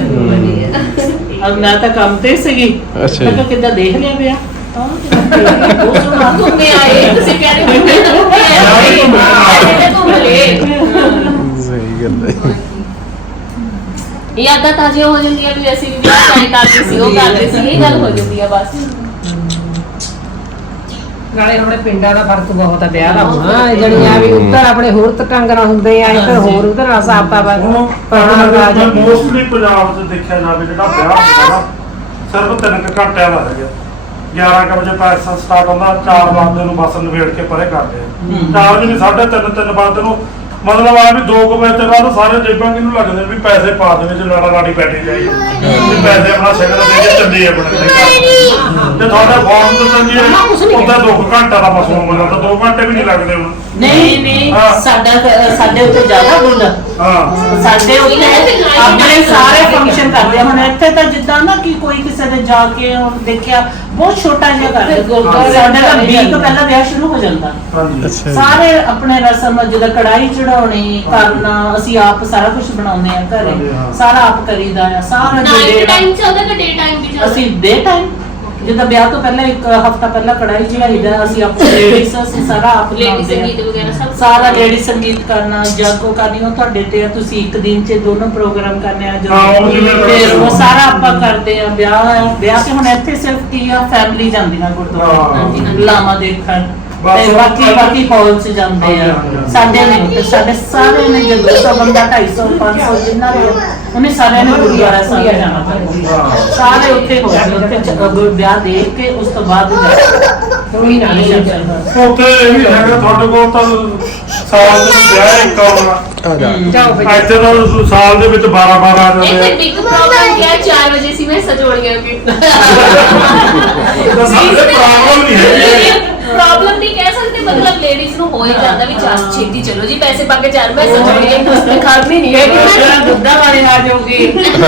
Speaker 3: ਮੈਂ ਤਾਂ ਕੰਮ ਤੇ ਸੀਗੀ,
Speaker 2: ਅੱਛਾ
Speaker 3: ਮੈਂ ਕਿਹਾ ਕਿੱਦਾਂ ਦੇਖ ਲਿਆ ਵਿਆਹ। ਬਹੁਤ ਸੋਹਣਾ
Speaker 1: ਘੁੰਮੇ ਆਏ, ਤੁਸੀਂ ਕਹਿ ਰਹੇ ਹੋ ਘੁੰਮੇ ਆਏ, ਘੁੰਮ ਲਏ।
Speaker 2: ਸਹੀ ਗੱਲ ਹੈ।
Speaker 1: ਯਾਦਾਂ ਤਾਜ਼ੀਆਂ ਹੋ ਜਾਂਦੀਆਂ ਵੀ ਅਸੀਂ ਵੀ ਵਿਆਹ ਟਾਈ ਕਰਦੇ ਸੀ, ਉਹ ਕਰਦੇ ਸੀ, ਇਹ ਗੱਲ ਹੋ ਜਾਂਦੀ ਆ ਬਸ।
Speaker 4: ਨਾਲੇ ਆਪਣੇ ਪਿੰਡਾਂ ਦਾ ਫਰਕ ਬਹੁਤ ਹੈ ਵਿਆਹ ਦਾ ਹੋਣਾ। ਜਿਹੜੀਆਂ ਵੀ ਉੱਧਰ ਆਪਣੇ ਹੋਰ ਟਾਂਗਰਾ ਹੁੰਦੇ ਆ, ਇੱਧਰ ਹੋਰ ਉਧਰ ਸਾਫਤਾ
Speaker 5: ਮੋਸਟਲੀ ਪੰਜਾਬ 'ਚ ਦੇਖਿਆ ਜਾਵੇ ਜਿਹੜਾ ਵਿਆਹ ਹੁੰਦਾ ਨਾ ਸਿਰਫ 3 ਘੰਟਿਆਂ ਦਾ ਹੈਗਾ। 11 ਵਜੇ ਪੈਸਾ ਸਟਾਰਟ ਹੁੰਦਾ, 4 ਵਜੇ ਨੂੰ ਬੱਸ ਨਵੇੜ ਕੇ ਪਰੇ ਕਰਦੇ ਆ। 4 ਵਜੇ 3:30 ਵਜੇ ਨੂੰ ਮਤਲਬ ਆ ਵੀ 2 ਵਜੇ ਤੋਂ ਬਾਅਦ ਸਾਰੇ ਜੇਬਾਂ ਕਿਹਨੂੰ ਲੱਗਦੇ ਵੀ ਪੈਸੇ ਪਾ ਦੇ ਵਿੱਚ ਲੜਾ ਲਾੜੀ ਬੈਠੀ ਜਾਈ ਵੀ ਪੈਸੇ ਆਪਣਾ ਸ਼ਗਨ ਦੇ ਕੇ ਚੱਲੇ ਆਪਣੇ ਤੇ ਤੁਹਾਡਾ ਫੋਰਮ ਤੋਂ ਚੱਲੀਏ ਉਹਦਾ 2 ਘੰਟਾ ਦਾ ਬਸ ਹੋਣਾ ਤਾਂ 2 ਘੰਟੇ ਵੀ ਨਹੀਂ ਲੱਗਦੇ ਹੁਣ।
Speaker 3: ਨਹੀਂ ਸਾਡੇ ਉੱਤੇ ਜ਼ਿਆਦਾ ਗੁੱਡ।
Speaker 5: ਹਾਂ
Speaker 3: ਸਾਡੇ ਉੱਤੇ ਆਪਣੇ ਸਾਰੇ ਫੰਕਸ਼ਨ ਕਰਦੇ ਆ। ਹੁਣ ਇੱਥੇ ਤਾਂ ਜਿੱਦਾਂ ਨਾ ਕਿ ਕੋਈ ਕਿਸੇ ਦੇ ਜਾ ਕੇ ਦੇਖਿਆ ਬਹੁਤ ਛੋਟਾ ਜਿਹਾ ਕਰਦੇ। ਸਾਡੇ ਤਾਂ ਵੀਕ ਪਹਿਲਾਂ ਵਿਆਹ ਸ਼ੁਰੂ ਹੋ ਜਾਂਦਾ।
Speaker 5: ਹਾਂਜੀ
Speaker 3: ਸਾਰੇ ਆਪਣੇ ਰਸਮ ਜਿੱਦਾਂ ਕੜਾਈ ਚੜਾਉਣੀ ਕਰਨਾ, ਅਸੀਂ ਆਪ ਸਾਰਾ ਕੁਝ ਬਣਾਉਂਦੇ ਆ ਘਰੇ, ਸਾਰਾ ਆਪ ਕਰੀਦਾ ਆ। ਸਾਰਾ
Speaker 1: ਨਾਈਟ ਟਾਈਮ ਚੱਲਦਾ ਕਿ ਡੇ ਟਾਈਮ ਵੀ ਚੱਲਦਾ?
Speaker 3: ਅਸੀਂ ਡੇ ਟਾਈਮ ਜਿੱਦਾਂ ਵਿਆਹ ਤੋਂ ਪਹਿਲਾਂ 1 ਹਫ਼ਤਾ ਪਹਿਲਾਂ ਕੜਾਈ ਚੜਾਈਦਾ। ਅਸੀਂ ਆਪਣੇ ਲੇਡੀਜ਼ ਅਸੀਂ ਸਾਰਾ ਆਪ
Speaker 1: ਲੇਡੀ
Speaker 3: ਬਣਾਉਂਦੇ
Speaker 1: ਸੰਗੀਤ
Speaker 3: ਆ।
Speaker 1: ਵਗੈਰਾ ਸਭ
Speaker 3: ਸਾਰਾ ਲੇਡੀ ਸੰਗੀਤ ਕਰਨਾ, ਜਾਗੋ ਕਰਨੀ, ਉਹ ਤੁਹਾਡੇ ਤੇ ਆ। ਤੁਸੀਂ ਇੱਕ ਦਿਨ 'ਚ ਦੋਨੋਂ ਪ੍ਰੋਗਰਾਮ ਕਰਨੇ ਆ ਜੋ
Speaker 5: ਹਾਂ, ਉਹ ਜਿਵੇਂ
Speaker 3: ਫਿਰ ਉਹ ਸਾਰਾ ਆਪਾਂ ਕਰਦੇ ਆ। ਵਿਆਹ ਤੇ ਹੁਣ ਇੱਥੇ ਸਿਰਫ ਕੀ ਆ, ਫੈਮਿਲੀ ਜਾਂਦੀਆਂ ਗੁਰਦੁਆਰੇ ਲਾਵਾਂ ਦੇਖਣ ਤੇ ਬਾਕੀ ਹਾਲ 'ਚ ਜਾਂਦੇ ਆ। ਸਾਡੇ ਸਾਰੇ ਨੇ ਜੇ 200 ਬੰਦਾ 250 500 ਜਿੰਨਾ ਵੀ ਉਹਨੇ ਸਾਰਿਆਂ ਨੇ ਗੁਰਦੁਆਰਾ ਸਾਹਿਬ ਜਾਣਾ ਪੈਂਦਾ। ਸਾਰੇ ਉੱਥੇ ਹੋ ਗਏ, ਉੱਥੇ ਵਿਆਹ ਦੇਖ ਕੇ ਉਸ ਤੋਂ ਬਾਅਦ
Speaker 4: ਕੋਈ ਨਾ
Speaker 5: ਉੱਥੇ ਇਹ ਵੀ ਹੈਗਾ ਤੁਹਾਡੇ ਕੋਲ ਤਾਂ ਸਾਲ ਦੇ ਵਿਆਹ ਇੱਕ ਆਉਣਾ
Speaker 2: ਆ ਜਾ
Speaker 4: ਜਾਓ ਫਿਰ।
Speaker 5: ਇੱਥੇ ਤਾਂ ਸਾਲ ਦੇ ਵਿੱਚ 12 ਆ
Speaker 1: ਇੱਕ
Speaker 5: ਜਾਂਦੇ
Speaker 1: ਬਿਗ ਪ੍ਰੋਗਰਾਮ ਕਿਹਾ 4 ਵਜੇ ਸੀ ਮੈਂ ਸਜੋੜੀਆਂ ਕੇ
Speaker 5: ਤਾਂ ਸਾਡੇ ਪ੍ਰੋਬਲਮ ਨਹੀਂ ਹੈਗੀ।
Speaker 1: ਪ੍ਰੋਬਲਮ ਨਹੀਂ ਕਹਿ ਸਕਦੇ, ਮਤਲਬ ਲੇਡੀਜ਼ ਨੂੰ ਹੋ ਹੀ ਜਾਂਦਾ ਵੀ ਚਾਰ ਛੇਤੀ ਚਲੋ ਜੀ ਪੈਸੇ ਪਾ ਕੇ 4 ਮੈਂ ਸਜੋੜੀਆਂ ਤੁਸੀਂ ਖੜਨੀ ਨਹੀਂ ਹੈ
Speaker 3: ਦੁੱਧਾ ਵਾਲੇ ਆ ਜਾਓਗੇ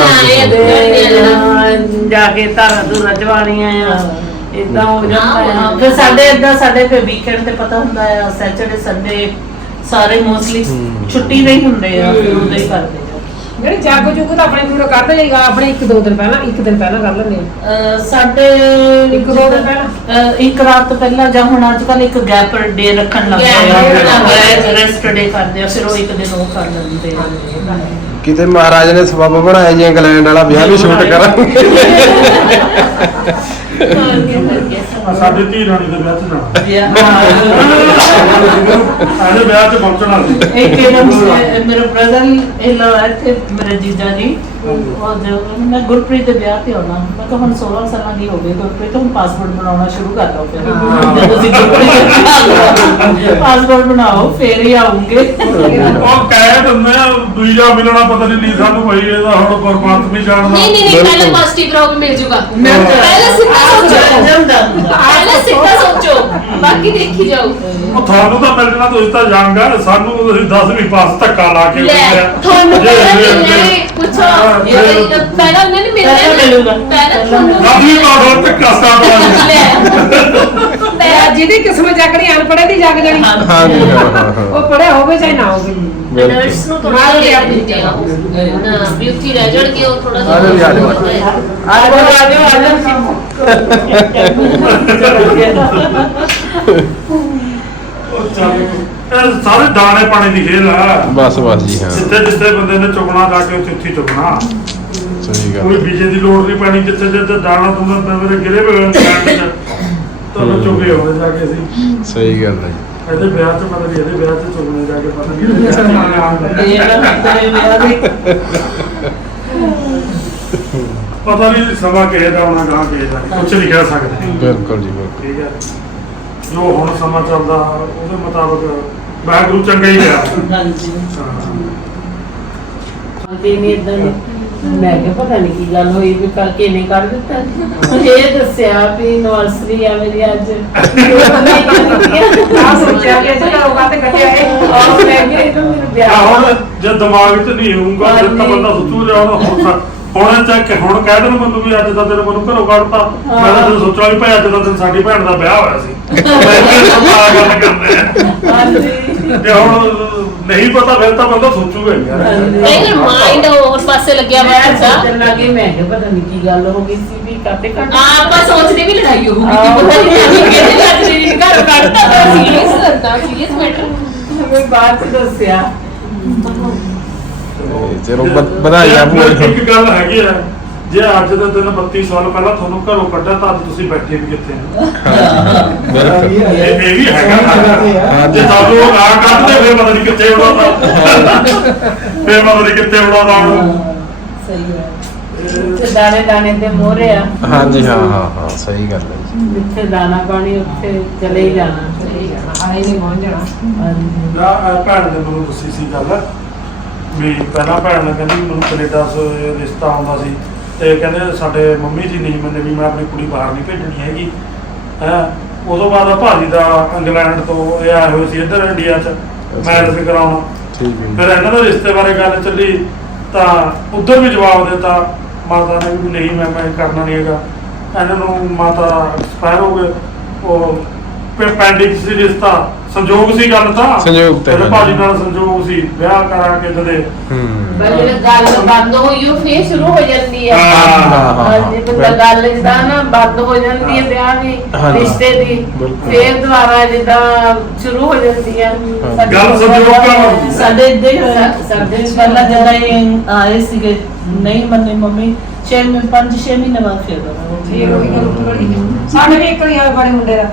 Speaker 3: ਜਾ ਕੇ ਧਾਰਾਂ ਧੁਰਾਂ ਜਵਾਣੀਆਂ ਆ। ਇਦਾਂ ਹੋ ਜਾਂਦਾ ਆ। ਫਿਰ ਸਾਡੇ ਫਿਰ ਵੀਕਐਂਡ ਤੇ ਪਤਾ ਹੁੰਦਾ ਆ, ਸੈਚਰਡੇ ਸੰਡੇ ਸਾਰੇ ਮੋਸਟਲੀ ਛੁੱਟੀ ਦੇ ਹੀ ਹੁੰਦੇ ਆ, ਫਿਰ ਉਦੋਂ ਹੀ ਕਰਦੇ ਆ।
Speaker 4: ਜਿਹੜੇ ਜਾਗੋ ਜੁਗੋ ਤਾਂ ਆਪਣੇ ਪੂਰਾ ਕਰਦੇ ਜਾਈਗਾ। ਆਪਣੇ 1-2 ਦਿਨ ਪਹਿਲਾਂ, 1 ਦਿਨ ਪਹਿਲਾਂ ਕਰ ਲੈਂਦੇ ਆ।
Speaker 3: ਸਾਡੇ
Speaker 4: 1-2 ਦਿਨ ਪਹਿਲਾਂ
Speaker 3: ਇੱਕ ਰਾਤ ਪਹਿਲਾਂ ਜਾਂ ਹੁਣ ਅੱਜ ਕੱਲ ਇੱਕ ਗੈਪ ਡੇ ਰੱਖਣ ਲੱਗ ਪਏ ਆ। ਰੈਸਟ ਡੇ ਕਰਦੇ ਆ, ਫਿਰ ਉਹ ਇੱਕ ਦਿਨ ਉਹ ਕਰ ਲੈਂਦੇ ਆ।
Speaker 2: ਕਿਤੇ ਮਹਾਰਾਜ ਨੇ ਸਬੱਬ ਬਣਾਇਆ ਜੀ ਇੰਗਲੈਂਡ ਵਾਲਾ ਵਿਆਹ ਵੀ ਸ਼ੂਟ ਕਰਾਂਗੇ।
Speaker 5: ਸਾਡੇ ਧੀ ਰਾਣੀ ਦੇ ਵਿਆਹ 'ਚ ਜਾਣਾ ਆਲੇ ਵਿਆਹ 'ਚ ਪਹੁੰਚਣਾ ਸੀ।
Speaker 3: ਇੱਕ ਮੇਰੇ ਬ੍ਰਦਰ ਇੱਥੇ ਮੇਰੇ ਜੀਜਾ ਜੀ ਉਹ ਮੈਂ ਗੁਰਪ੍ਰੀਤ ਦੇ ਵਿਆਹ ਤੇ ਆਉਣਾ। ਮੈਂ ਕਿਹਾ ਹੁਣ 16 ਸਾਲਾਂ ਦੀ ਹੋ ਗਈ ਗੁਰਪ੍ਰੀਤ, ਹੁਣ ਪਾਸਪੋਰਟ ਬਣਾਉਣਾ ਸ਼ੁਰੂ ਕਰ ਲਓ। ਫਿਰ ਜਦੋਂ ਤੁਸੀਂ ਗੁਰਪ੍ਰੀਤ ਪਾਸਪੋਰਟ ਬਣਾਓ ਫਿਰ ਹੀ ਆਉਂਗੇ।
Speaker 5: ਉਹ ਕਹਿ ਦਿੰਦੇ ਆ ਦੂਜਾ ਮਿਲਣਾ ਪਤਾ ਨਹੀਂ ਸਾਨੂੰ ਭਾਈ ਇਹਦਾ ਹੁਣ ਪਰਮਾਤਮਾ ਜਾਣਦਾ।
Speaker 1: ਨਹੀਂ ਪਹਿਲਾਂ ਪੋਜ਼ਿਟਿਵ ਰਹੋ ਮਿਲ ਜੂਗਾ। ਪਹਿਲਾਂ ਸਿੱਧਾ ਸੋਚੋ, ਪਹਿਲਾਂ ਸਿੱਧਾ ਸੋਚੋ, ਬਾਕੀ ਦੇਖੀ ਜਾਓ।
Speaker 5: ਉਹ ਤੁਹਾਨੂੰ ਤਾਂ ਮਿਲ ਜਾਣਾ, ਤੁਸੀਂ ਤਾਂ ਯੰਗ ਆ, ਸਾਨੂੰ ਤੁਸੀਂ 10ਵੀਂ ਪਾਸ ਧੱਕਾ ਲਾ ਕੇ
Speaker 1: ਲੈ ਤੁਹਾਨੂੰ ਪਹਿਲਾਂ ਮਿਲਣੇ ਪੁੱਛੋ ਪਹਿਲਾਂ ਉਹਨਾਂ ਨੇ ਮਿਲਣਾ ਪਹਿਲਾਂ ਤੁਹਾਨੂੰ
Speaker 5: 10ਵੀਂ ਪਾਸ ਹੋ ਧੱਕਾ ਸਟਾਰਟ
Speaker 1: ਪਹਿਲਾਂ
Speaker 4: ਜਿਹਦੀ ਕਿਸਮਤ ਜਾਗਣੀ ਅਨਪੜ੍ਹੇ ਦੀ ਜਾਗ ਜਾਣੀ।
Speaker 2: ਹਾਂ ਜੀ ਹਾਂ
Speaker 4: ਉਹ ਪੜਿਆ ਹੋਵੇ ਚਾਹੇ ਨਾ ਹੋਵੇ।
Speaker 1: ਨਰਸ ਨੂੰ ਥੋੜਾ ਜਿਹਾ ਦਿੰਦੇ ਆ ਨਾ ਬਿਊਟੀ ਰਹਿ ਜਾਣਗੇ ਉਹ ਥੋੜਾ
Speaker 2: ਆ ਜਾਓ ਜੀ, ਆ ਜਾਓ।
Speaker 5: ਇਹ ਸਾਰੇ ਦਾਣੇ ਪਾਣੀ ਦੀ ਖੇਲ ਆ।
Speaker 2: ਬਸ ਜੀ ਹਾਂ
Speaker 5: ਜਿੱਥੇ ਜਿੱਥੇ ਬੰਦੇ ਨੇ ਚੁਗਣਾ ਜਾ ਕੇ ਉੱਥੇ ਉੱਥੇ ਚੁਗਣਾ।
Speaker 2: ਸਹੀ
Speaker 5: ਕੋਈ
Speaker 2: ਗੱਲ।
Speaker 5: ਬੀਜੇ ਦੀ ਲੋੜ ਨਹੀਂ ਪੈਣੀ। ਜਿੱਥੇ ਜਿੱਥੇ ਦਾਣਾ ਤੁੰਦਾ ਮੇਰੇ ਗਿਰੇ ਹੋਏ ਤੁਹਾਨੂੰ ਚੁਗੇ ਹੋਵੇ ਜਾ ਕੇ ਅਸੀਂ।
Speaker 2: ਸਹੀ ਗੱਲ ਹੈ।
Speaker 5: ਇਹਦੇ ਵਿਆਹ 'ਚ ਪਤਾ ਨਹੀਂ, ਇਹਦੇ ਵਿਆਹ 'ਚ ਚੁਗਣੇ ਜਾ ਕੇ ਪਤਾ ਨਹੀਂ।
Speaker 3: ਇਹ ਵਿਆਹ ਦੇ
Speaker 5: ਪਤਾ ਨਹੀਂ ਸਮਾਂ ਕਿਹੇ ਦਾ ਆਉਣਾ ਗਾਂ ਕਿਹੇ ਦਾ ਕੁਝ ਨਹੀਂ ਕਹਿ ਸਕਦੇ।
Speaker 2: ਬਿਲਕੁਲ ਜੀ ਬਿਲਕੁਲ।
Speaker 5: ਠੀਕ ਹੈ, ਜੋ ਹੁਣ ਸਮਾਂ ਚੱਲਦਾ ਉਹਦੇ ਮੁਤਾਬਕ ਵਾਹਿਗੁਰੂ ਚੰਗਾ ਹੀ ਗਿਆ।
Speaker 6: ਹਾਂਜੀ
Speaker 5: ਹਾਂ।
Speaker 6: ਤੇ ਨਹੀਂ ਇਦਾਂ ਮੈਂ ਕਿਹਾ ਪਤਾ ਨਹੀਂ ਕੀ ਗੱਲ ਹੋਈ ਵੀ ਕਰਕੇ ਨਹੀਂ ਕਰ ਦਿੱਤਾ ਇਹ ਦੱਸਿਆ ਵੀ ਨਵਰਸਰੀ ਆ ਮੇਰੀ ਅੱਜ
Speaker 4: ਆ ਸੋਚਿਆ ਕਿ ਇਹ ਲੋਕਾਂ ਤੇ ਕੱਟਿਆ
Speaker 6: ਔਰ ਮੈਂ ਕਿਹਾ ਇਹ ਤਾਂ ਮੇਰੇ ਵਿਆਹ
Speaker 5: ਹੁਣ ਜੇ ਦਿਮਾਗ 'ਚ ਨਹੀਂ ਹੋਊਗਾ ਫਿਰ ਤਾਂ ਬੰਦਾ ਸੋਚੂ ਰਿਹਾ ਹੁਣ ਚੱਕ ਹੁਣ ਕਹਿ ਦੇਣ ਮੈਨੂੰ ਵੀ ਅੱਜ ਦਾ ਦਿਨ ਮੈਨੂੰ ਘਰੋਂ ਕੱਢਤਾ। ਮੈਂ ਤਾਂ ਸੋਚਿਆ ਵੀ ਭਾਈ ਅੱਜ ਦਾ ਦਿਨ ਸਾਡੀ ਭੈਣ ਦਾ ਵਿਆਹ ਹੋਇਆ ਸੀ। ਮੈਂ ਗੱਲ ਕਰਦੇ ਆ
Speaker 6: ਹਾਂਜੀ
Speaker 5: ਜੇ ਹੁਣ ਨਹੀਂ ਪਤਾ ਫਿਰ ਤਾਂ ਬੰਦਾ ਸੋਚੂਗਾ ਹੀ ਯਾਰ।
Speaker 1: ਨਹੀਂ ਮਾਈਂਡ ਹੋਰ ਪਾਸੇ ਲੱਗਿਆ ਵਾ
Speaker 6: ਮੈਂ
Speaker 1: ਤੁਹਾਡਾ।
Speaker 6: ਸੋਚਣ ਲੱਗੀ ਮੈਂ ਕਿਹਾ ਪਤਾ ਨਹੀਂ ਕੀ ਗੱਲ ਹੋ ਗਈ ਸੀ ਵੀ ਕਾਤੇ ਕੱਟ
Speaker 1: ਆਪਾਂ ਸੋਚਦੇ ਵੀ ਲੜਾਈ ਹੋਊਗੀ ਕਿ ਪਤਾ ਨਹੀਂ ਕਿਹਦੇ ਲੱਗ ਜਿਹੜੀ ਘਰ ਕੱਢਤਾ ਸੀਰੀਅਸ ਮੈਟਰ।
Speaker 6: ਮੈਂ ਬਾਅਦ ਚ ਦੱਸਿਆ
Speaker 2: ਚਲੋ ਵਧਾਈਆਂ ਭੂਆ ਜੀ।
Speaker 5: ਇੱਕ ਗੱਲ ਹੈਗੀ ਆ, ਜੇ ਅੱਜ ਦੇ ਦਿਨ 32 ਸਾਲ ਪਹਿਲਾਂ ਤੁਹਾਨੂੰ ਘਰੋਂ ਕੱਢਿਆ ਤਾਂ ਅੱਜ ਤੁਸੀਂ ਬੈਠੇ ਵੀ ਕਿੱਥੇ ਇਹ ਵੀ ਹੈਗਾ। ਜੇ ਤੁਹਾਨੂੰ ਆ ਕੱਢਦੇ ਫਿਰ ਪਤਾ ਨਹੀਂ ਕਿੱਥੇ ਉਡਾਉਂਦਾ ਫਿਰ ਪਤਾ ਨਹੀਂ ਕਿੱਥੇ ਉਡਾਉਂਦਾ ਹੁਣ।
Speaker 6: ਸਹੀ ਹੈ ਤੇ ਦਾਣੇ ਦਾਣੇ ਤੇ ਮੋਹਰੇ ਆ
Speaker 2: ਹਾਂਜੀ ਹਾਂ ਸਹੀ ਗੱਲ ਹੈ ਜੀ।
Speaker 6: ਜਿੱਥੇ ਦਾਣਾ ਪਾਣੀ ਉੱਥੇ ਚਲੇ ਹੀ ਜਾਣਾ
Speaker 4: ਆਏ ਨਹੀਂ ਪਹੁੰਚ ਜਾਣਾ।
Speaker 5: ਆਹ ਭੈਣ ਨੇ ਮੈਨੂੰ ਦੱਸੀ ਸੀ ਗੱਲ ਵੀ ਪਹਿਲਾਂ ਭੈਣ ਨੇ ਕਹਿੰਦੀ ਮੈਨੂੰ ਕੈਨੇਡਾ ਰਿਸ਼ਤਾ ਆਉਂਦਾ ਸੀ ਤੇ ਕਹਿੰਦੇ ਸਾਡੇ ਮੰਮੀ ਜੀ ਨਹੀਂ ਮੰਨੇ ਵੀ ਮੈਂ ਆਪਣੀ ਕੁੜੀ ਬਾਹਰ ਨਹੀਂ ਭੇਜਣੀ ਹੈਗੀ ਹੈ। ਉਦੋਂ ਬਾਅਦ ਭਾਜੀ ਦਾ ਇੰਗਲੈਂਡ ਤੋਂ ਇਹ ਆਏ ਹੋਏ ਸੀ ਇੱਧਰ ਇੰਡੀਆ 'ਚ ਮੈਰਿਜ ਕਰਾਉਣ।
Speaker 2: ਠੀਕ ਹੈ
Speaker 5: ਫਿਰ ਇਹਨਾਂ ਦੇ ਰਿਸ਼ਤੇ ਬਾਰੇ ਗੱਲ ਚੱਲੀ ਤਾਂ ਉੱਧਰ ਵੀ ਜਵਾਬ ਦਿੱਤਾ ਮਾਤਾ ਨੇ ਵੀ ਨਹੀਂ ਮੈਂ ਕਰਨਾ ਨਹੀਂ ਹੈਗਾ। ਇਹਨਾਂ ਨੂੰ ਮਾਤਾ ਐਕਸਪਾਇਰ ਹੋ ਗਏ। ਉਹ ਪੈਂਡਿੰਗ ਸੀ ਰਿਸ਼ਤਾ, ਸੰਜੋਗ ਸੀ ਗੱਲ ਤਾਂ
Speaker 2: ਸੰਜੋਗ ਤੇ
Speaker 5: ਮੇਰੇ ਭਾਜੀ ਨਾਲ ਸੰਜੋਗ ਸੀ ਵਿਆਹ ਕਰਾ ਕੇ ਜਦੇ।
Speaker 1: ਬਲੇ ਗੱਲ ਬੰਦ ਹੋਈ ਉਹ ਫੇਰ ਸ਼ੁਰੂ ਹੋ ਜਾਂਦੀ ਹੈ।
Speaker 2: ਹਾਂ।
Speaker 6: ਹਾਂਜੀ ਬੰਦਾ ਗੱਲ ਜਿੱਦਾਂ ਨਾ ਬੰਦ ਹੋ ਜਾਂਦੀ ਹੈ ਵਿਆਹ ਦੀ
Speaker 2: ਹਾਂਜੀ।
Speaker 6: ਰਿਸ਼ਤੇ ਦੀ
Speaker 2: ਬਿਲਕੁਲ।
Speaker 6: ਫੇਰ ਦੁਬਾਰਾ ਜਿੱਦਾਂ ਸ਼ੁਰੂ ਹੋ ਜਾਂਦੀ ਹੈ।
Speaker 5: ਗੱਲ ਸੰਜੋਗਾਂ ਨਾਲ।
Speaker 3: ਸਾਡੇ ਇੱਦੇ ਸਾਡੇ ਪਹਿਲਾਂ ਜਦੋਂ ਇਹ ਆਏ ਸੀਗੇ ਨਹੀਂ ਮੰਨੇ ਮੰਮੀ 6 ਮਹੀਨੇ ਬਾਅਦ ਫਿਰ
Speaker 4: ਇਹ ਉਹੀ ਗੱਲ ਉੱਠ ਬੜੀ ਸਾਡੇ ਵੀ ਇੱਕ ਹੀ ਹੋਇਆ ਬੜੇ ਮੁੰਡੇ ਦਾ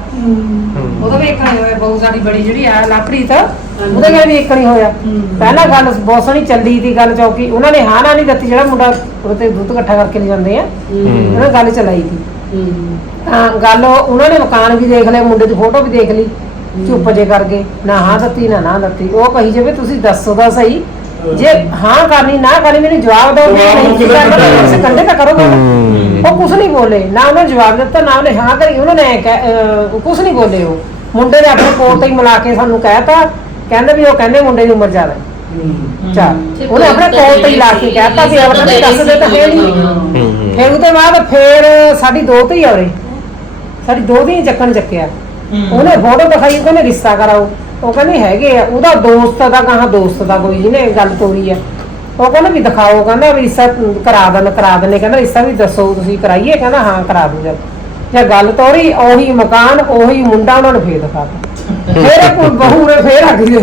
Speaker 4: ਉਹਦਾ ਵੀ ਇੱਕ ਹੀ ਹੋਇਆ। ਬਹੁਤ ਸਾਡੀ ਬੜੀ ਜਿਹੜੀ ਆ ਲਾਪਰੀਤ ਉਹਦੇ ਨਾਲ ਵੀ ਇੱਕ ਹੀ ਹੋਇਆ। ਪਹਿਲਾਂ ਗੱਲ ਬਹੁਤ ਸੋਹਣੀ ਚੱਲਦੀ ਸੀ ਗੱਲ ਚੌਕੀ ਉਹਨਾਂ ਨੇ ਹਾਂ ਨਾ ਨਹੀਂ ਦਿੱਤੀ ਜਿਹੜਾ ਮੁੰਡਾ ਉਹਤੇ ਦੁੱਧ ਇਕੱਠਾ ਕਰਕੇ ਲੈ ਜਾਂਦੇ ਆ ਉਹਨਾਂ ਗੱਲ ਚਲਾਈ ਸੀ। ਤਾਂ ਗੱਲ ਉਹਨਾਂ ਨੇ ਮਕਾਨ ਵੀ ਦੇਖ ਲਿਆ ਮੁੰਡੇ ਦੀ ਫੋਟੋ ਵੀ ਦੇਖ ਲਈ ਚੁੱਪ ਜੇ ਕਰ ਗਏ ਨਾ ਹਾਂ ਦਿੱਤੀ ਨਾ ਦਿੱਤੀ। ਉਹ ਕਹੀ ਜਾਵੇ ਤੁਸੀਂ ਦੱਸੋ ਤਾਂ ਸਹੀ ਜੇ ਹਾਂ ਕਰਨੀ ਨਾ ਕਰਨੀ ਮੈਨੂੰ ਜਵਾਬ ਦਿਓ ਵੀ ਨਹੀਂ ਕਰਨਾ ਤਾਂ ਤੁਸੀਂ ਕੰਡੇ ਤਾਂ ਕਰੋਗੇ। ਉਹ ਕੁਝ ਨਹੀਂ ਬੋਲੇ ਨਾ ਉਹਨੇ ਜਵਾਬ ਦਿੱਤਾ ਨਾ ਉਹਨੇ ਹਾਂ ਕਰੀ। ਉਹਨਾਂ ਨੇ ਕੁਝ ਨਹੀਂ ਬੋਲੇ। ਉਹ ਮੁੰਡੇ ਨੇ ਆਪਣੇ ਕੋਲ ਤੇ ਹੀ ਮਿਲਾ ਕੇ ਸਾਨੂੰ ਕਹਿਤਾ ਕਹਿੰਦੇ ਵੀ ਉਹ ਕਹਿੰਦੇ ਮੁੰਡੇ ਦੀ ਉਮਰ ਜ਼ਿਆਦਾ ਹੈ। ਚੱਲ ਉਹਨੇ ਆਪਣੇ ਕੋਲ ਤੇ ਹੀ ਲਾ ਕੇ ਕਹਿਤਾ ਵੀ ਉਹਨਾਂ ਨੇ ਦੱਸਦੇ ਤਾਂ ਹੈ ਨਹੀਂ। ਫਿਰ ਉਹਦੇ ਬਾਅਦ ਫਿਰ ਸਾਡੀ ਦੋਤੀ ਆਉਰੇ ਸਾਡੀ ਦੋਤੀ ਚੱਕਣ ਚੱਕਿਆ। ਉਹਨੇ ਫੋਟੋ ਦਿਖਾਈ ਕਹਿੰਦੇ ਰਿਸ਼ਤਾ ਕਰਾਓ। ਉਹ ਕਹਿੰਦੇ ਹੈਗੇ ਆ ਉਹਦਾ ਦੋਸਤ ਦਾ ਕਹਾ ਦੋਸਤ ਦਾ ਕੋਈ ਜਿਹਨੇ ਗੱਲ ਤੋਰੀ ਆ। ਉਹ ਕਹਿੰਦਾ ਵੀ ਦਿਖਾਓ ਕਹਿੰਦਾ ਵੀ ਰਿਸ਼ਤਾ ਕਰਾ ਦਿੰਦੇ ਕਹਿੰਦਾ ਰਿਸ਼ਤਾ ਵੀ ਦੱਸੋ ਤੁਸੀਂ ਕਰਾਈਏ ਕਹਿੰਦਾ ਹਾਂ ਕਰਾ ਦੂ। ਜੇ ਗੱਲ ਤੋਰੀ ਉਹੀ ਮਕਾਨ ਉਹੀ ਮੁੰਡਾ ਉਹਨਾਂ ਨੂੰ ਫੇਰ ਦਿਖਾਤਾ। ਫੇਰ ਕੋਈ ਬਹੂ ਨੇ ਫੇਰ ਆ ਗਈ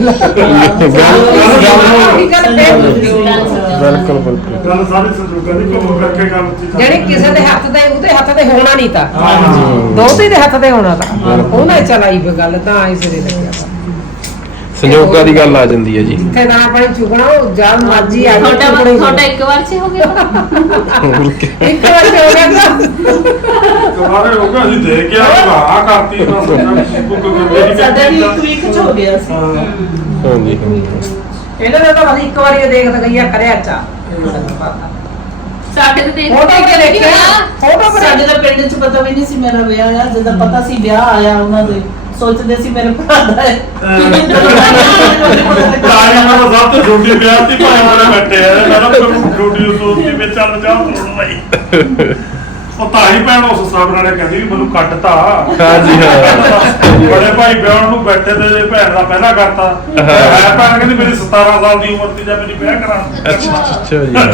Speaker 2: ਬਿਲਕੁਲ ਬਿਲਕੁਲ।
Speaker 5: ਗੱਲ ਸਾਰੀ ਸੰਜੋਗਾਂ ਦੀ ਘੁੰਮ ਫਿਰ ਕੇ ਗੱਲ ਉੱਥੇ
Speaker 4: ਜਿਹੜੀ ਕਿਸੇ ਦੇ ਹੱਥ ਤੇ ਉਹਦੇ ਹੱਥ ਤੇ ਹੋਣਾ ਨਹੀਂ ਤਾਂ ਦੋਤੇ ਦੇ ਹੱਥ ਤੇ ਹੋਣਾ ਤਾਂ ਉਹਨੇ ਚਲਾਈ ਫੇ ਗੱਲ ਤਾਂ ਇਸ ਦੇ ਲੱਗਿਆ
Speaker 2: ਸੰਜੋਗਾਂ ਦੀ ਗੱਲ ਆ ਜਾਂਦੀ ਹੈ ਜੀ।
Speaker 4: ਜਿੱਥੇ ਦਾਣਾ ਪਾਣੀ ਚੁਗਣਾ ਉਹ ਜਦ ਮਰਜੀ ਆ
Speaker 1: ਤੁਹਾਡਾ ਇੱਕ ਵਾਰ ਚ ਹੋ ਗਿਆ
Speaker 4: ਇੱਕ ਵਾਰ ਹੋ ਗਿਆ
Speaker 5: ਤੁਹਾਡੇ ਹੋ ਗਿਆ ਅਸੀਂ ਦੇਖ ਕੇ ਆ ਕਰਤੀ ਤਾਂ ਸੋਚਿਆ ਬੁੱਕ ਕਰਦੇ
Speaker 3: ਸਾਡਾ ਵੀ ਇੱਕ ਵੀਕ ਚ ਹੋ ਗਿਆ ਸੀ।
Speaker 2: ਹਾਂਜੀ
Speaker 4: ਇਹਨਾਂ ਦਾ ਤਾਂ ਅਸੀਂ ਇੱਕ ਵਾਰੀ ਇਹ ਦੇਖਦਾ ਗਈਆ ਕਰਿਆ ਚਾ
Speaker 1: ਸਾਡੇ ਤੇ ਦੇਖ
Speaker 4: ਫੋਟੋ
Speaker 1: ਕੇ
Speaker 4: ਤੇ ਦੇਖਿਆ ਫੋਟੋ
Speaker 3: ਸਾਡੇ ਦਾ ਪਿੰਡ ਚ ਪਤਾ ਵੀ ਨਹੀਂ ਸੀ ਮੇਰਾ ਵਿਆਹ ਆ। ਜਦੋਂ ਪਤਾ ਸੀ ਵਿਆਹ ਆਇਆ ਉਹਨਾਂ ਦੇ ਸੋਚਦੇ ਸੀ ਮੇਰੇ ਭਰਾ ਦਾ ਹੈ।
Speaker 5: ਤਾਇਆ ਮੇਰਾ ਸਭ ਤੋਂ ਛੋਟੀ ਵਿਆਹ ਸੀ ਭਾਈ ਮੇਰੇ ਬੈਠੇ ਆ ਮੈਂ ਤਾਂ ਛੋਟੀ ਦੋਸਤੀ ਵਿੱਚ ਚੱਲ ਜਾ ਤੋੜਨ ਲਈ ਉਹ ਤਾਈ ਭੈਣ ਉਸ ਹਿਸਾਬ ਨਾਲ ਕਹਿੰਦੀ ਵੀ ਮੈਨੂੰ ਕੱਟਤਾ।
Speaker 2: ਹਾਂਜੀ
Speaker 5: ਬੜੇ ਭਾਈ ਵਿਆਹ ਨੂੰ ਬੈਠੇ ਤੇ ਭੈਣ ਦਾ ਪਹਿਲਾਂ ਕਰਤਾ ਹੈ। ਭੈਣ ਕਹਿੰਦੀ ਮੇਰੀ 17 ਸਾਲ ਦੀ ਉਮਰ ਸੀ ਜਦ ਮੇਰੀ ਵਿਆਹ ਕਰਾ।
Speaker 2: ਅੱਛਾ ਜੀ।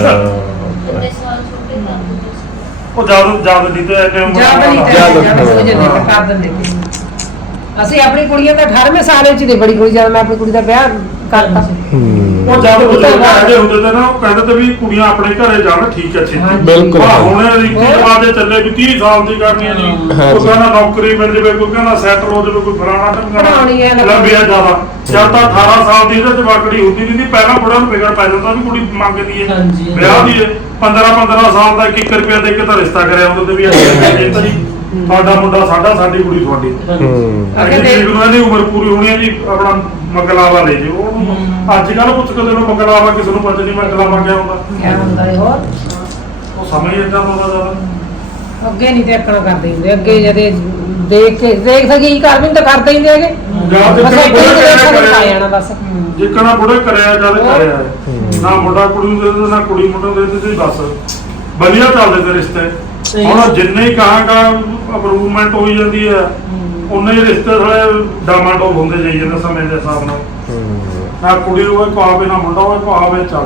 Speaker 5: ਉਹ ਜਦ ਦੀ ਤੇ ਇਹਨੇ ਉਮਰ
Speaker 4: ਜਦ ਨਹੀਂ ਕਰ ਦਿੰਦੇ ਅਸੀਂ ਆਪਣੀ ਕੁੜੀਆਂ ਦਾ 18ਵੇਂ ਸਾਲ ਵਿੱਚ ਦੇ ਬੜੀ ਕੁੜੀ ਜਦ ਮੈਂ ਆਪਣੀ ਕੁੜੀ ਦਾ ਵਿਆਹ ਕਰਤਾ
Speaker 5: ਉਹ ਜਦ ਬਜ਼ੁਰਗ ਆਏ ਹੁੰਦੇ ਤੇ ਨਾ ਉਹ ਕਹਿੰਦੇ ਤੇ ਵੀ ਕੁੜੀਆਂ ਆਪਣੇ ਘਰੇ ਜਾਣ ਠੀਕ ਹੈ ਛੇਤੀ
Speaker 2: ਬਿਲਕੁਲ।
Speaker 5: ਹੁਣ ਰੀਤੀ ਰਿਵਾਜ ਦੇ ਚੱਲੇ ਵੀ 30 ਸਾਲ ਦੀ ਕਰਨੀ ਹੈ ਜੀ ਕੋਈ ਕਹਿੰਦਾ ਨੌਕਰੀ ਮਿਲ ਜਾਵੇ ਕੋਈ ਕਹਿੰਦਾ ਸੈਟਲ ਹੋ ਜਾਵੇ ਕੋਈ ਫਲਾਣਾ
Speaker 4: ਪੜ੍ਹਾਉਣੀ ਹੈ,
Speaker 5: ਲੰਬੀਆ ਜ਼ਿਆਦਾ ਜਦ ਤਾਂ 18 ਸਾਲ ਦੀ ਇਹਦੇ ਜਵਾਕੜੀ ਹੁੰਦੀ ਨਹੀਂ ਪਹਿਲਾਂ ਬੁੜਾ ਨੂੰ ਫਿਕਰ ਪੈ ਜਾਂਦਾ ਵੀ ਕੁੜੀ ਮੰਗਦੀ ਹੈ
Speaker 3: ਹਾਂਜੀ।
Speaker 5: ਵਿਆਹ ਦੀ ਹੈ 15 ਸਾਲ ਦਾ 1 ਰੁਪਿਆ ਦੇ ਕੇ ਤਾਂ ਰਿਸ਼ਤਾ ਕਰਿਆ ਹੁੰਦਾ ਤੇ ਵੀ ਇਹ ਤਾਂ ਜੀ ਤੁਹਾਡਾ ਮੁੰਡਾ ਸਾਡੀ ਕੁੜੀ ਤੁਹਾਡੀ ਜਿਹੜੀ ਉਹਨਾਂ ਦੀ ਉਮਰ ਪੂਰੀ ਹੋਣੀ ਹੈ ਜੀ ਆਪਣਾ ਮਗਲਾਵਾ ਲੈ ਜਿਓ ਉਹਨੂੰ ਅੱਜ ਕੱਲ ਪੁੱਛ ਕੇ ਨੂੰ ਮਗਲਾਵਾ ਕਿਸੇ ਨੂੰ ਪਤਾ ਨਹੀਂ ਮਗਲਾਵਾ ਕਿਆ ਹੁੰਦਾ
Speaker 4: ਕਿਆ ਹੁੰਦਾ ਇਹ ਹੋਰ
Speaker 5: ਉਹ ਸਮਝ ਇਦਾਂ ਦਾ ਜ਼ਿਆਦਾ
Speaker 4: ਅੱਗੇ ਨਹੀਂ ਦੇਖਣਾ ਕਰਦੇ ਹੁੰਦੇ ਅੱਗੇ ਜਦੇ ਦੇਖ ਸਕੀ ਕਰ ਵੀ ਤਾਂ ਕਰਦੇ ਹੀ ਨਹੀਂ ਹੈਗੇ
Speaker 5: ਜਾਂ
Speaker 4: ਬਸ
Speaker 5: ਜਿੱਕਣਾ
Speaker 4: ਇੱਕ ਹੀ
Speaker 5: ਬੁੜੇ
Speaker 4: ਦੇਖਣ ਨੂੰ ਖਾ
Speaker 5: ਕਰਿਆ
Speaker 4: ਜਾਣਾ ਬਸ
Speaker 5: ਜਿੱਕਣਾ ਬੁੜੇ ਕਰਿਆ ਜਦ ਕਰਿਆ ਹੈ। ਨਾ ਮੁੰਡਾ ਕੁੜੀ ਨੂੰ ਦੇ ਦਿੰਦੇ ਨਾ ਕੁੜੀ ਮੁੰਡਾ ਨੂੰ ਦੇ ਦਿੰਦੇ ਬਸ ਵਧੀਆ ਚੱਲਦੇ ਤੇ ਰਿਸ਼ਤੇ ਹੁਣ ਜਿੰਨੇ ਹੀ ਕਹਾਂਗਾ ਅਪਰੂਵਮੈਂਟ ਹੋਈ ਜਾਂਦੀ ਹੈ ਉਨੇ ਹੀ ਰਿਸ਼ਤੇ ਥੋੜੇ ਡਾਮਾਡੋਲ ਹੁੰਦੇ ਜਾਈ ਜਾਂਦੇ ਸਮੇਂ ਦੇ ਹਿਸਾਬ ਨਾਲ ਨਾ ਕੁੜੀ ਹੋਵੇ ਭਾਵੇਂ ਨਾ ਮੁੰਡਾ ਹੋਵੇ ਭਾਵੇਂ ਚੱਲ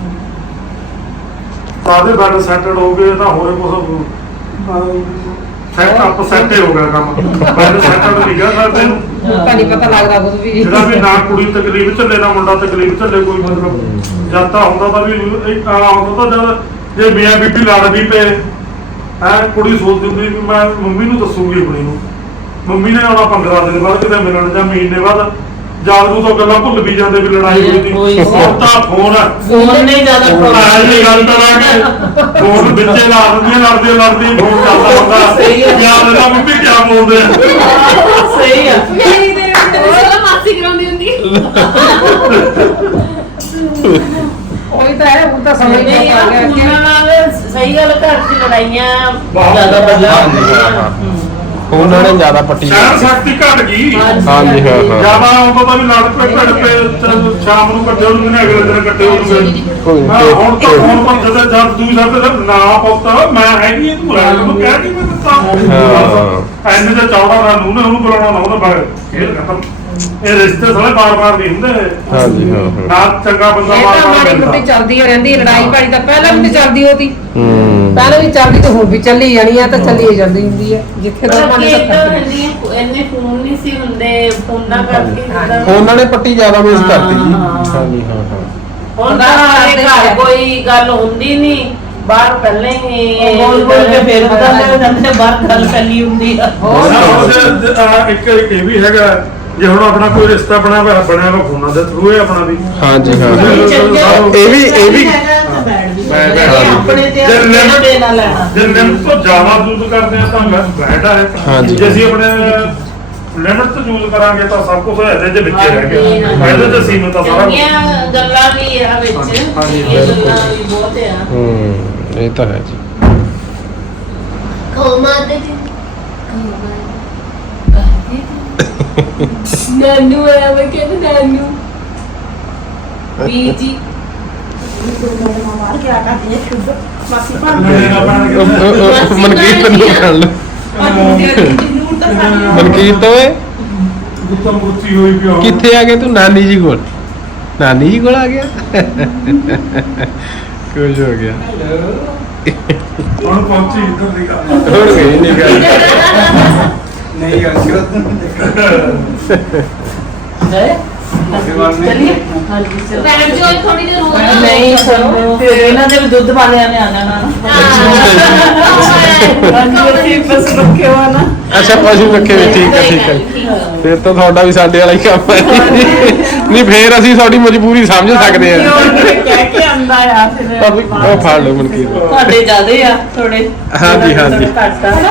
Speaker 5: ਸਾਰੇ ਬੈਡ ਸੈਟਲਡ ਹੋ ਗਏ ਤਾਂ ਹੋਰੇ ਕੁਝ ਸੈਟ ਅਪ ਸੈਟੇ ਹੋ ਗਿਆ ਕੰਮ ਬੈਡ ਸੈਟਲਡ ਨਹੀਂ ਗਿਆ ਸਾਡੇ ਨੂੰ
Speaker 4: ਤਾਂ ਨਹੀਂ ਪਤਾ ਲੱਗਦਾ ਕੁਝ ਵੀ
Speaker 5: ਜਿਹੜਾ ਵੀ ਨਾ ਕੁੜੀ ਤਕਲੀਫ ਝੱਲੇ ਨਾ ਮੁੰਡਾ ਤਕਲੀਫ ਝੱਲੇ ਕੋਈ ਮਤਲਬ ਜਦ ਤਾਂ ਹੁੰਦਾ ਤਾਂ ਵੀ ਇੱਕ ਆ ਹੁੰਦਾ ਤਾਂ ਜਦ ਜੇ ਮੀਆਂ ਬੀਬੀ ਲੜਦੀ ਪਏ ਹੈ ਕੁੜੀ ਸੋਚਦੀ ਹੁੰਦੀ ਵੀ ਮੈਂ ਮੰਮੀ ਨੂੰ ਦੱਸੂਗੀ ਆਪਣੀ ਨੂੰ ਮੰਮੀ ਨੇ ਆਉਣਾ 15 ਦਿਨ ਬਾਅਦ ਕਿਤੇ ਮਿਲਣ ਜਾਂ ਮਹੀਨੇ ਬਾਅਦ ਜਦ ਨੂੰ ਤਾਂ ਗੱਲਾਂ ਭੁੱਲ ਵੀ ਜਾਂਦੇ ਵੀ ਲੜਾਈ ਹੋਈ ਸੀ ਹੁਣ ਤਾਂ ਫੋਨ
Speaker 3: ਨੇ ਜ਼ਿਆਦਾ
Speaker 5: ਪੜਾਈ ਦੀ ਗੱਲ ਕਰਾਂਗੇ ਫੋਨ ਵਿੱਚੇ ਲਾ ਦਿੰਦੀਆਂ ਲੜਦੇ ਫੋਨ ਚੱਲਦਾ ਹੁੰਦਾ ਯਾਦ ਨਾ ਮੰਮੀ ਕਿਆ ਬੋਲਦੇ ਆ
Speaker 3: ਸਹੀ ਆ
Speaker 1: ਮੇਰੀ ਦੇ ਵਿੱਚ ਮਾਸੀ ਕਰਾਉਂਦੀ ਹੁੰਦੀ
Speaker 4: ਉਹੀ ਤਾਂ ਹੈ ਹੁਣ ਤਾਂ ਸਮਝ
Speaker 3: ਨਹੀਂ
Speaker 4: ਨਹੀਂ
Speaker 3: ਆ
Speaker 4: ਆ ਗਿਆ
Speaker 3: ਫੋਨਾਂ ਨਾਲ ਸਹੀ ਗੱਲ ਘਰ 'ਚ ਲੜਾਈਆਂ
Speaker 5: ਬਹੁਤ
Speaker 3: ਜ਼ਿਆਦਾ
Speaker 5: ਜ਼ਿਆਦਾ
Speaker 3: ਵੱਡੀਆਂ
Speaker 2: ਉਹਨਾਂ ਨੇ ਜ਼ਿਆਦਾ ਪੱਟੀ
Speaker 5: ਸਹਿਣ ਸ਼ਕਤੀ ਘਟ ਗਈ
Speaker 2: ਹਾਂਜੀ ਹਾਂ ਹਾਂ
Speaker 5: ਜਿਆਦਾ ਆਉਂਦਾ ਤਾਂ ਵੀ ਲੜ ਪਏ ਘੜ ਪਏ ਸ਼ਾਮ ਨੂੰ ਕੱਟੇ ਉਹਨੂੰ ਨੇ ਅਗਲੇ ਦਿਨ ਕੱਟੇ ਉਹਨੂੰ
Speaker 2: ਕੋਈ
Speaker 5: ਮੈਂ ਹੁਣ ਤਾਂ ਫੋਨ ਪਰ ਜਦੋਂ ਜਦ ਦੂਜੀ ਸਾਡੇ ਨਾ ਪੁੱਤ ਮੈਂ ਹੈਗੀ ਆ, ਤੂੰ ਰਹਿ ਨੂੰ ਕਹਿ ਕੇ ਮੈਂ ਦਿੱਤਾ ਐਨੇ ਤੇ ਚੌੜਾ ਨਾ ਨੂੰ ਉਹਨੂੰ ਬੁਲਾਉਣਾ ਨਾ ਉਹਦਾ ਬਾਹਰ ਖੇਲ ਖਤਮ ਇਹ ਰਿਸ਼ਤੇ ਸਾਰੇ ਬਾਰ-ਬਾਰ ਨਹੀਂ ਹੁੰਦੇ
Speaker 2: ਹਾਂਜੀ ਹਾਂ ਹਾਂ
Speaker 5: ਨਾ ਚੰਗਾ ਬੰਦਾ
Speaker 4: ਇਹ ਤਾਂ
Speaker 5: ਬਾਰ-ਬਾਰ
Speaker 4: ਮਾੜੀ
Speaker 5: ਮਿਲਦਾ
Speaker 4: ਮੁੱਟੀ ਚੱਲਦੀ ਹੋ ਰਹਿੰਦੀ ਲੜਾਈ ਭਾੜੀ ਤਾਂ ਪਹਿਲਾਂ ਵੀ ਤਾਂ ਚੱਲਦੀ ਹੋਤੀ
Speaker 2: ਹੂੰ
Speaker 4: ਪਹਿਲਾਂ ਵੀ ਚੱਲਦੀ ਤੇ ਹੁਣ ਵੀ ਚੱਲੀ ਜਾਣੀ ਆ ਤਾਂ ਚੱਲੀ ਹੀ ਜਾਂਦੀ ਹੁੰਦੀ ਹੈ ਜਿੱਥੇ
Speaker 3: ਪਰ
Speaker 4: ਦੋਨਾਂ ਨੇ
Speaker 3: ਅੱਗੇ ਤਾਂ
Speaker 4: ਸੱਤ
Speaker 3: ਇੰਨੇ ਫੋਨ ਨਹੀਂ ਸੀ ਹੁੰਦੇ ਫੋਨਾਂ ਕਰਕੇ ਜਿੱਦਾਂ
Speaker 2: ਉਹਨਾਂ ਨੇ ਪੱਟੀ ਜ਼ਿਆਦਾ ਮਿਸ ਕਰਤੀ ਜੀ
Speaker 3: ਹਾਂ।
Speaker 2: ਹਾਂਜੀ ਹਾਂ ਹਾਂ
Speaker 3: ਹੁਣ ਤਾਂ ਸਾਡੇ ਘਰ ਕੋਈ ਗੱਲ ਹੁੰਦੀ ਨਹੀਂ ਬਾਹਰ ਪਹਿਲਾਂ ਹੀ
Speaker 4: ਬੋਲ ਬੋਲ ਕੇ ਫੇਰ
Speaker 3: ਪਤਾ ਲੱਗ ਜਾਂਦਾ ਬਾਹਰ ਗੱਲ ਫੈਲੀ ਹੁੰਦੀ ਆ
Speaker 5: ਇੱਕ ਇਹ ਵੀ ਹੈਗਾ ਜੇ ਹੁਣ ਆਪਣਾ ਕੋਈ ਰਿਸ਼ਤਾ ਬਣਿਆ ਹੋਇਆ ਫੋਨਾਂ ਦੇ ਥਰੂ ਹੈ ਆਪਣਾ ਵੀ
Speaker 2: ਹਾਂਜੀ ਹਾਂ ਇਹ ਵੀ
Speaker 3: ਆਪਣੇ ਤੇ
Speaker 5: ਜੇ limit-
Speaker 3: ਦੇਣਾ ਲੈਣਾ
Speaker 5: ਜੇ ਲਿਮਟ ਤੋਂ ਜ਼ਿਆਦਾ ਯੂਜ਼ ਕਰਦੇ ਆ ਤਾਂ ਬੈਠਾ ਹੈ
Speaker 2: ਹਾਂਜੀ।
Speaker 5: ਜੇ ਅਸੀਂ ਆਪਣੇ ਲਿਮਟ ਤੋਂ ਯੂਜ਼ ਕਰਾਂਗੇ ਤਾਂ ਸਭ ਕੁਝ ਇਹਦੇ ਦੇ ਵਿੱਚ ਹੀ ਰਹਿ ਗਿਆ ਇਹਦੇ ਤੇ ਸੀਮਤ ਆ ਸਾਰਾ ਕੁਛ।
Speaker 3: ਚੰਗੀਆਂ ਗੱਲਾਂ ਵੀ ਆ ਵਿੱਚ
Speaker 5: ਹਾਂਜੀ,
Speaker 3: ਇਹ ਗੱਲਾਂ ਵੀ ਬਹੁਤ ਆ
Speaker 2: ਹੂੰ ਇਹ ਤਾਂ ਹੈ ਜੀ
Speaker 1: ਕੋਮਾਦੇ ਦੀ ਨਾਨੂ ਆਇਆ ਮੈਂ ਕਹਿੰਦਾ ਨਾਨੂ ਬੀਜੀ
Speaker 5: ਨਹੀਂ, ਆਪਣਾ ਕੀ-
Speaker 2: ਮਨਕੀਰਤ ਨੂੰ ਕਰ ਲਓ ਮਨਕੀਰਤ ਓਏ
Speaker 5: ਗੁੱਤਮ ਗੁੱਤੀ ਹੋਈ ਪਿਆ
Speaker 2: ਕਿੱਥੇ ਆ ਗਿਆ ਤੂੰ ਨਾਨੀ ਜੀ ਕੋਲ ਨਾਨੀ ਜੀ ਕੋਲ ਆ ਗਿਆ ਕੁਝ ਹੋ ਗਿਆ
Speaker 5: ਹੁਣ ਪਹੁੰਚੀ ਇੱਧਰ ਦੀ ਗੱਲ
Speaker 2: ਹੋਰ ਗਈ ਨਹੀਂ ਗੱਲ
Speaker 7: ਨਹੀਂ ਗੱਲ
Speaker 3: ਗਏ ਚਲਿਏ ਹਾਂਜੀ ਚਲੋ
Speaker 1: ਬੈਠ ਜਾਓ ਥੋੜੀ ਜਿਹੀ ਰੋਜ਼
Speaker 3: ਨਹੀਂ ਸਾਨੂੰ ਫਿਰ ਇਹਨਾਂ ਦੇ ਵੀ ਦੁੱਧ ਵਾਲਿਆਂ ਨੇ ਆਣਾ ਨਾ ਹਾਂਜੀ ਅਸੀਂ ਬਸ ਰੱਖਿਆ ਵਾ ਨਾ
Speaker 2: ਅੱਛਾ ਪਸ਼ੂ ਰੱਖੇ ਵੀ ਠੀਕ ਹੈ ਫਿਰ ਤਾਂ ਤੁਹਾਡਾ ਵੀ ਸਾਡੇ ਵਾਲਾ ਹੀ ਕੰਮ ਹੈ ਨਹੀਂ ਫੇਰ ਅਸੀਂ ਤੁਹਾਡੀ ਮਜਬੂਰੀ ਸਮਝ ਸਕਦੇ ਹਾਂ
Speaker 3: ਕਹਿ ਕੇ ਆਂਦਾ ਆ ਫਿਰ
Speaker 2: ਪਰ ਵੀ ਉਹ ਫੜ ਲਓ ਮਨਕੀਰਤ
Speaker 3: ਤੁਹਾਡੇ ਜ਼ਿਆਦੇ ਆ ਥੋੜੇ
Speaker 2: ਹਾਂਜੀ, ਹਾਂਜੀ।
Speaker 3: ਘੱਟ ਆ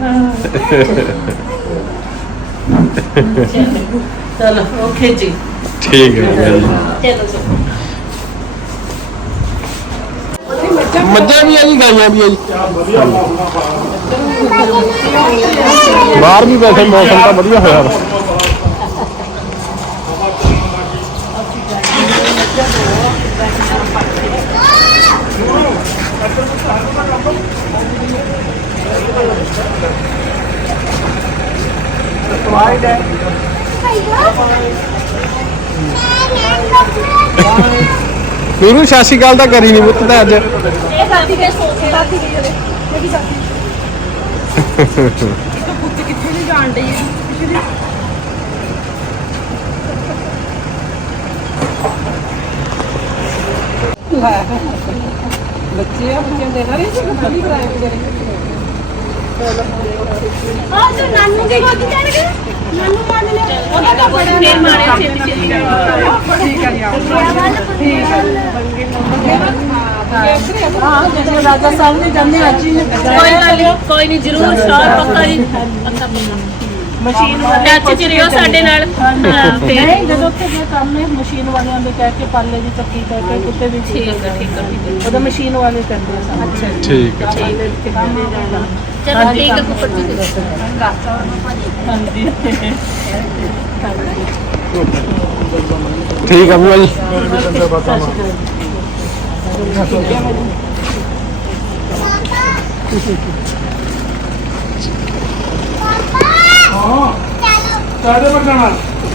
Speaker 3: ਚਲੋ ਓਕੇ ਜੀ
Speaker 2: ਠੀਕ ਹੈ ਜੀ
Speaker 3: ਚਲੋ ਚਲੋ
Speaker 2: ਮੱਝਾਂ ਵੀ ਆ ਜੀ ਗਾਈਆਂ ਵੀ ਆ ਜੀ
Speaker 5: ਵਧੀਆ ਮੌਸਮ
Speaker 2: ਬਾਹਰ ਵੀ ਵੈਸੇ ਮੌਸਮ ਤਾਂ ਵਧੀਆ ਹੋਇਆ ਵਾ ਨੂਰੂ ਸਤਿ ਸ਼੍ਰੀ ਅਕਾਲ ਤਾਂ ਕਰੀ ਨਹੀਂ ਪੁੱਤ ਤਾਂ ਅੱਜ
Speaker 1: ਇਹ ਸਾਡੀ ਕੇ ਸੋਚੇ ਦਾ ਸੀ ਜਿਹੜੇ ਮੇਰੀ ਸਾਥੀ ਇੱਕ ਪੁੱਤ ਕਿੱਥੇ ਨਹੀਂ ਜਾਣ ਡਈ
Speaker 4: ਬੱਚੇ ਆ ਬੱਚੇ ਦੇ ਨਾਲ ਹੀ ਖਾਲੀ ਕਰਾਇਆ
Speaker 8: ਉਹ ਜੋ ਨਾਨੂ ਦੀ ਗੋਦੀ ਚੜ ਗਈ ਨਾਨੂ ਮੰਨ ਲਿਆ
Speaker 1: ਉਹਨਾਂ ਦਾ ਬੜਾ ਫੇਰ ਮਾਰਿਆ ਛੇਤੀ ਛੇਤੀ
Speaker 4: ਠੀਕ ਹੈ ਜੀ ਠੀਕ ਹੈ
Speaker 3: ਹਾਂ ਜਿਹੜੇ ਰਾਜਾ ਸਾਹਿਬ ਨੇ ਜਾਂਦੇ ਅੱਜ ਹੀ
Speaker 1: ਕੋਈ ਨਹੀਂ ਜ਼ਰੂਰ ਸ਼ਾਰ ਪੱਕਾ ਜੀ
Speaker 3: ਮਸ਼ੀਨ
Speaker 1: ਟੱਚ ਚ ਰਿਓ ਸਾਡੇ ਨਾਲ ਹਾਂ, ਫੇਰ
Speaker 3: ਨਹੀਂ ਜਦੋਂ ਉੱਥੇ ਜੇ ਕੰਮ ਨੇ ਮਸ਼ੀਨ ਵਾਲਿਆਂ ਦੇ ਕਹਿ ਕੇ ਪਾਲੇ ਦੀ ਚੱਕੀ ਕਹਿ ਕੇ ਕੁੱਤੇ ਵੀ
Speaker 1: ਠੀਕ ਹੈ ਠੀਕ ਹੈ ਠੀਕ ਹੈ
Speaker 3: ਉਹਦਾ ਮਸ਼ੀਨ ਵਾਲੇ ਕਰਦੇ ਆ ਸਾਨੂੰ ਅੱਛਾ
Speaker 2: ਠੀਕ ਹੈ
Speaker 1: ਚਲੋ ਠੀਕ ਹੈ ਫੁੱਫੜ ਜੀ
Speaker 3: ਹਾਂਜੀ
Speaker 2: ਠੀਕ ਆ ਬੂਆ ਜੀ
Speaker 5: ਹਾਂ ਕਾਹਦੇ ਪਰ ਜਾਣਾ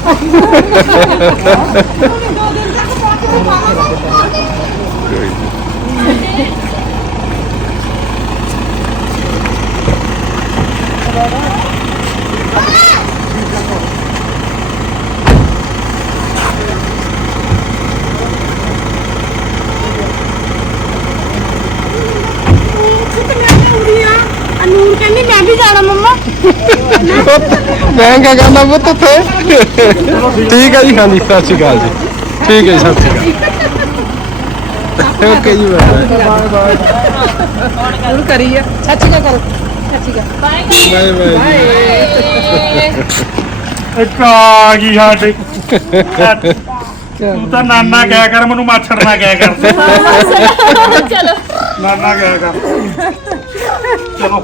Speaker 8: ਅਨੂਰ ਕਹਿੰਦੀ ਮੈਂ ਵੀ ਜਾਣਾ ਮੰਮਾ
Speaker 2: ਮੈਂ ਕਿਆ ਕਰਨਾ ਪੁੱਤ ਉੱਥੇ ਠੀਕ ਹੈ ਜੀ ਹਾਂਜੀ ਸਤਿ ਸ਼੍ਰੀ ਅਕਾਲ ਜੀ ਠੀਕ ਹੈ ਜੀ ਸਤਿ ਸ਼੍ਰੀ ਅਕਾਲ ਓਕੇ ਜੀ ਬਾਏ
Speaker 4: ਹੁਣ ਕਰੀ ਆ ਸੱਚੀ ਗੱਲ ਕਰ ਸੱਚੀ ਗੱਲ
Speaker 2: ਬਾਏ ਬਾਏ
Speaker 5: ਇੱਕ ਆ ਗਈ ਸਾਡੇ ਤੂੰ ਤਾਂ ਨਾਨਾ ਕਿਆ ਕਰ ਮੈਨੂੰ ਮਾਛੜ ਨਾ ਕਿਆ ਕਰ
Speaker 1: ਚਲੋ
Speaker 5: ਨਾਨਾ ਕਿਆ ਕਰ ਚਲੋ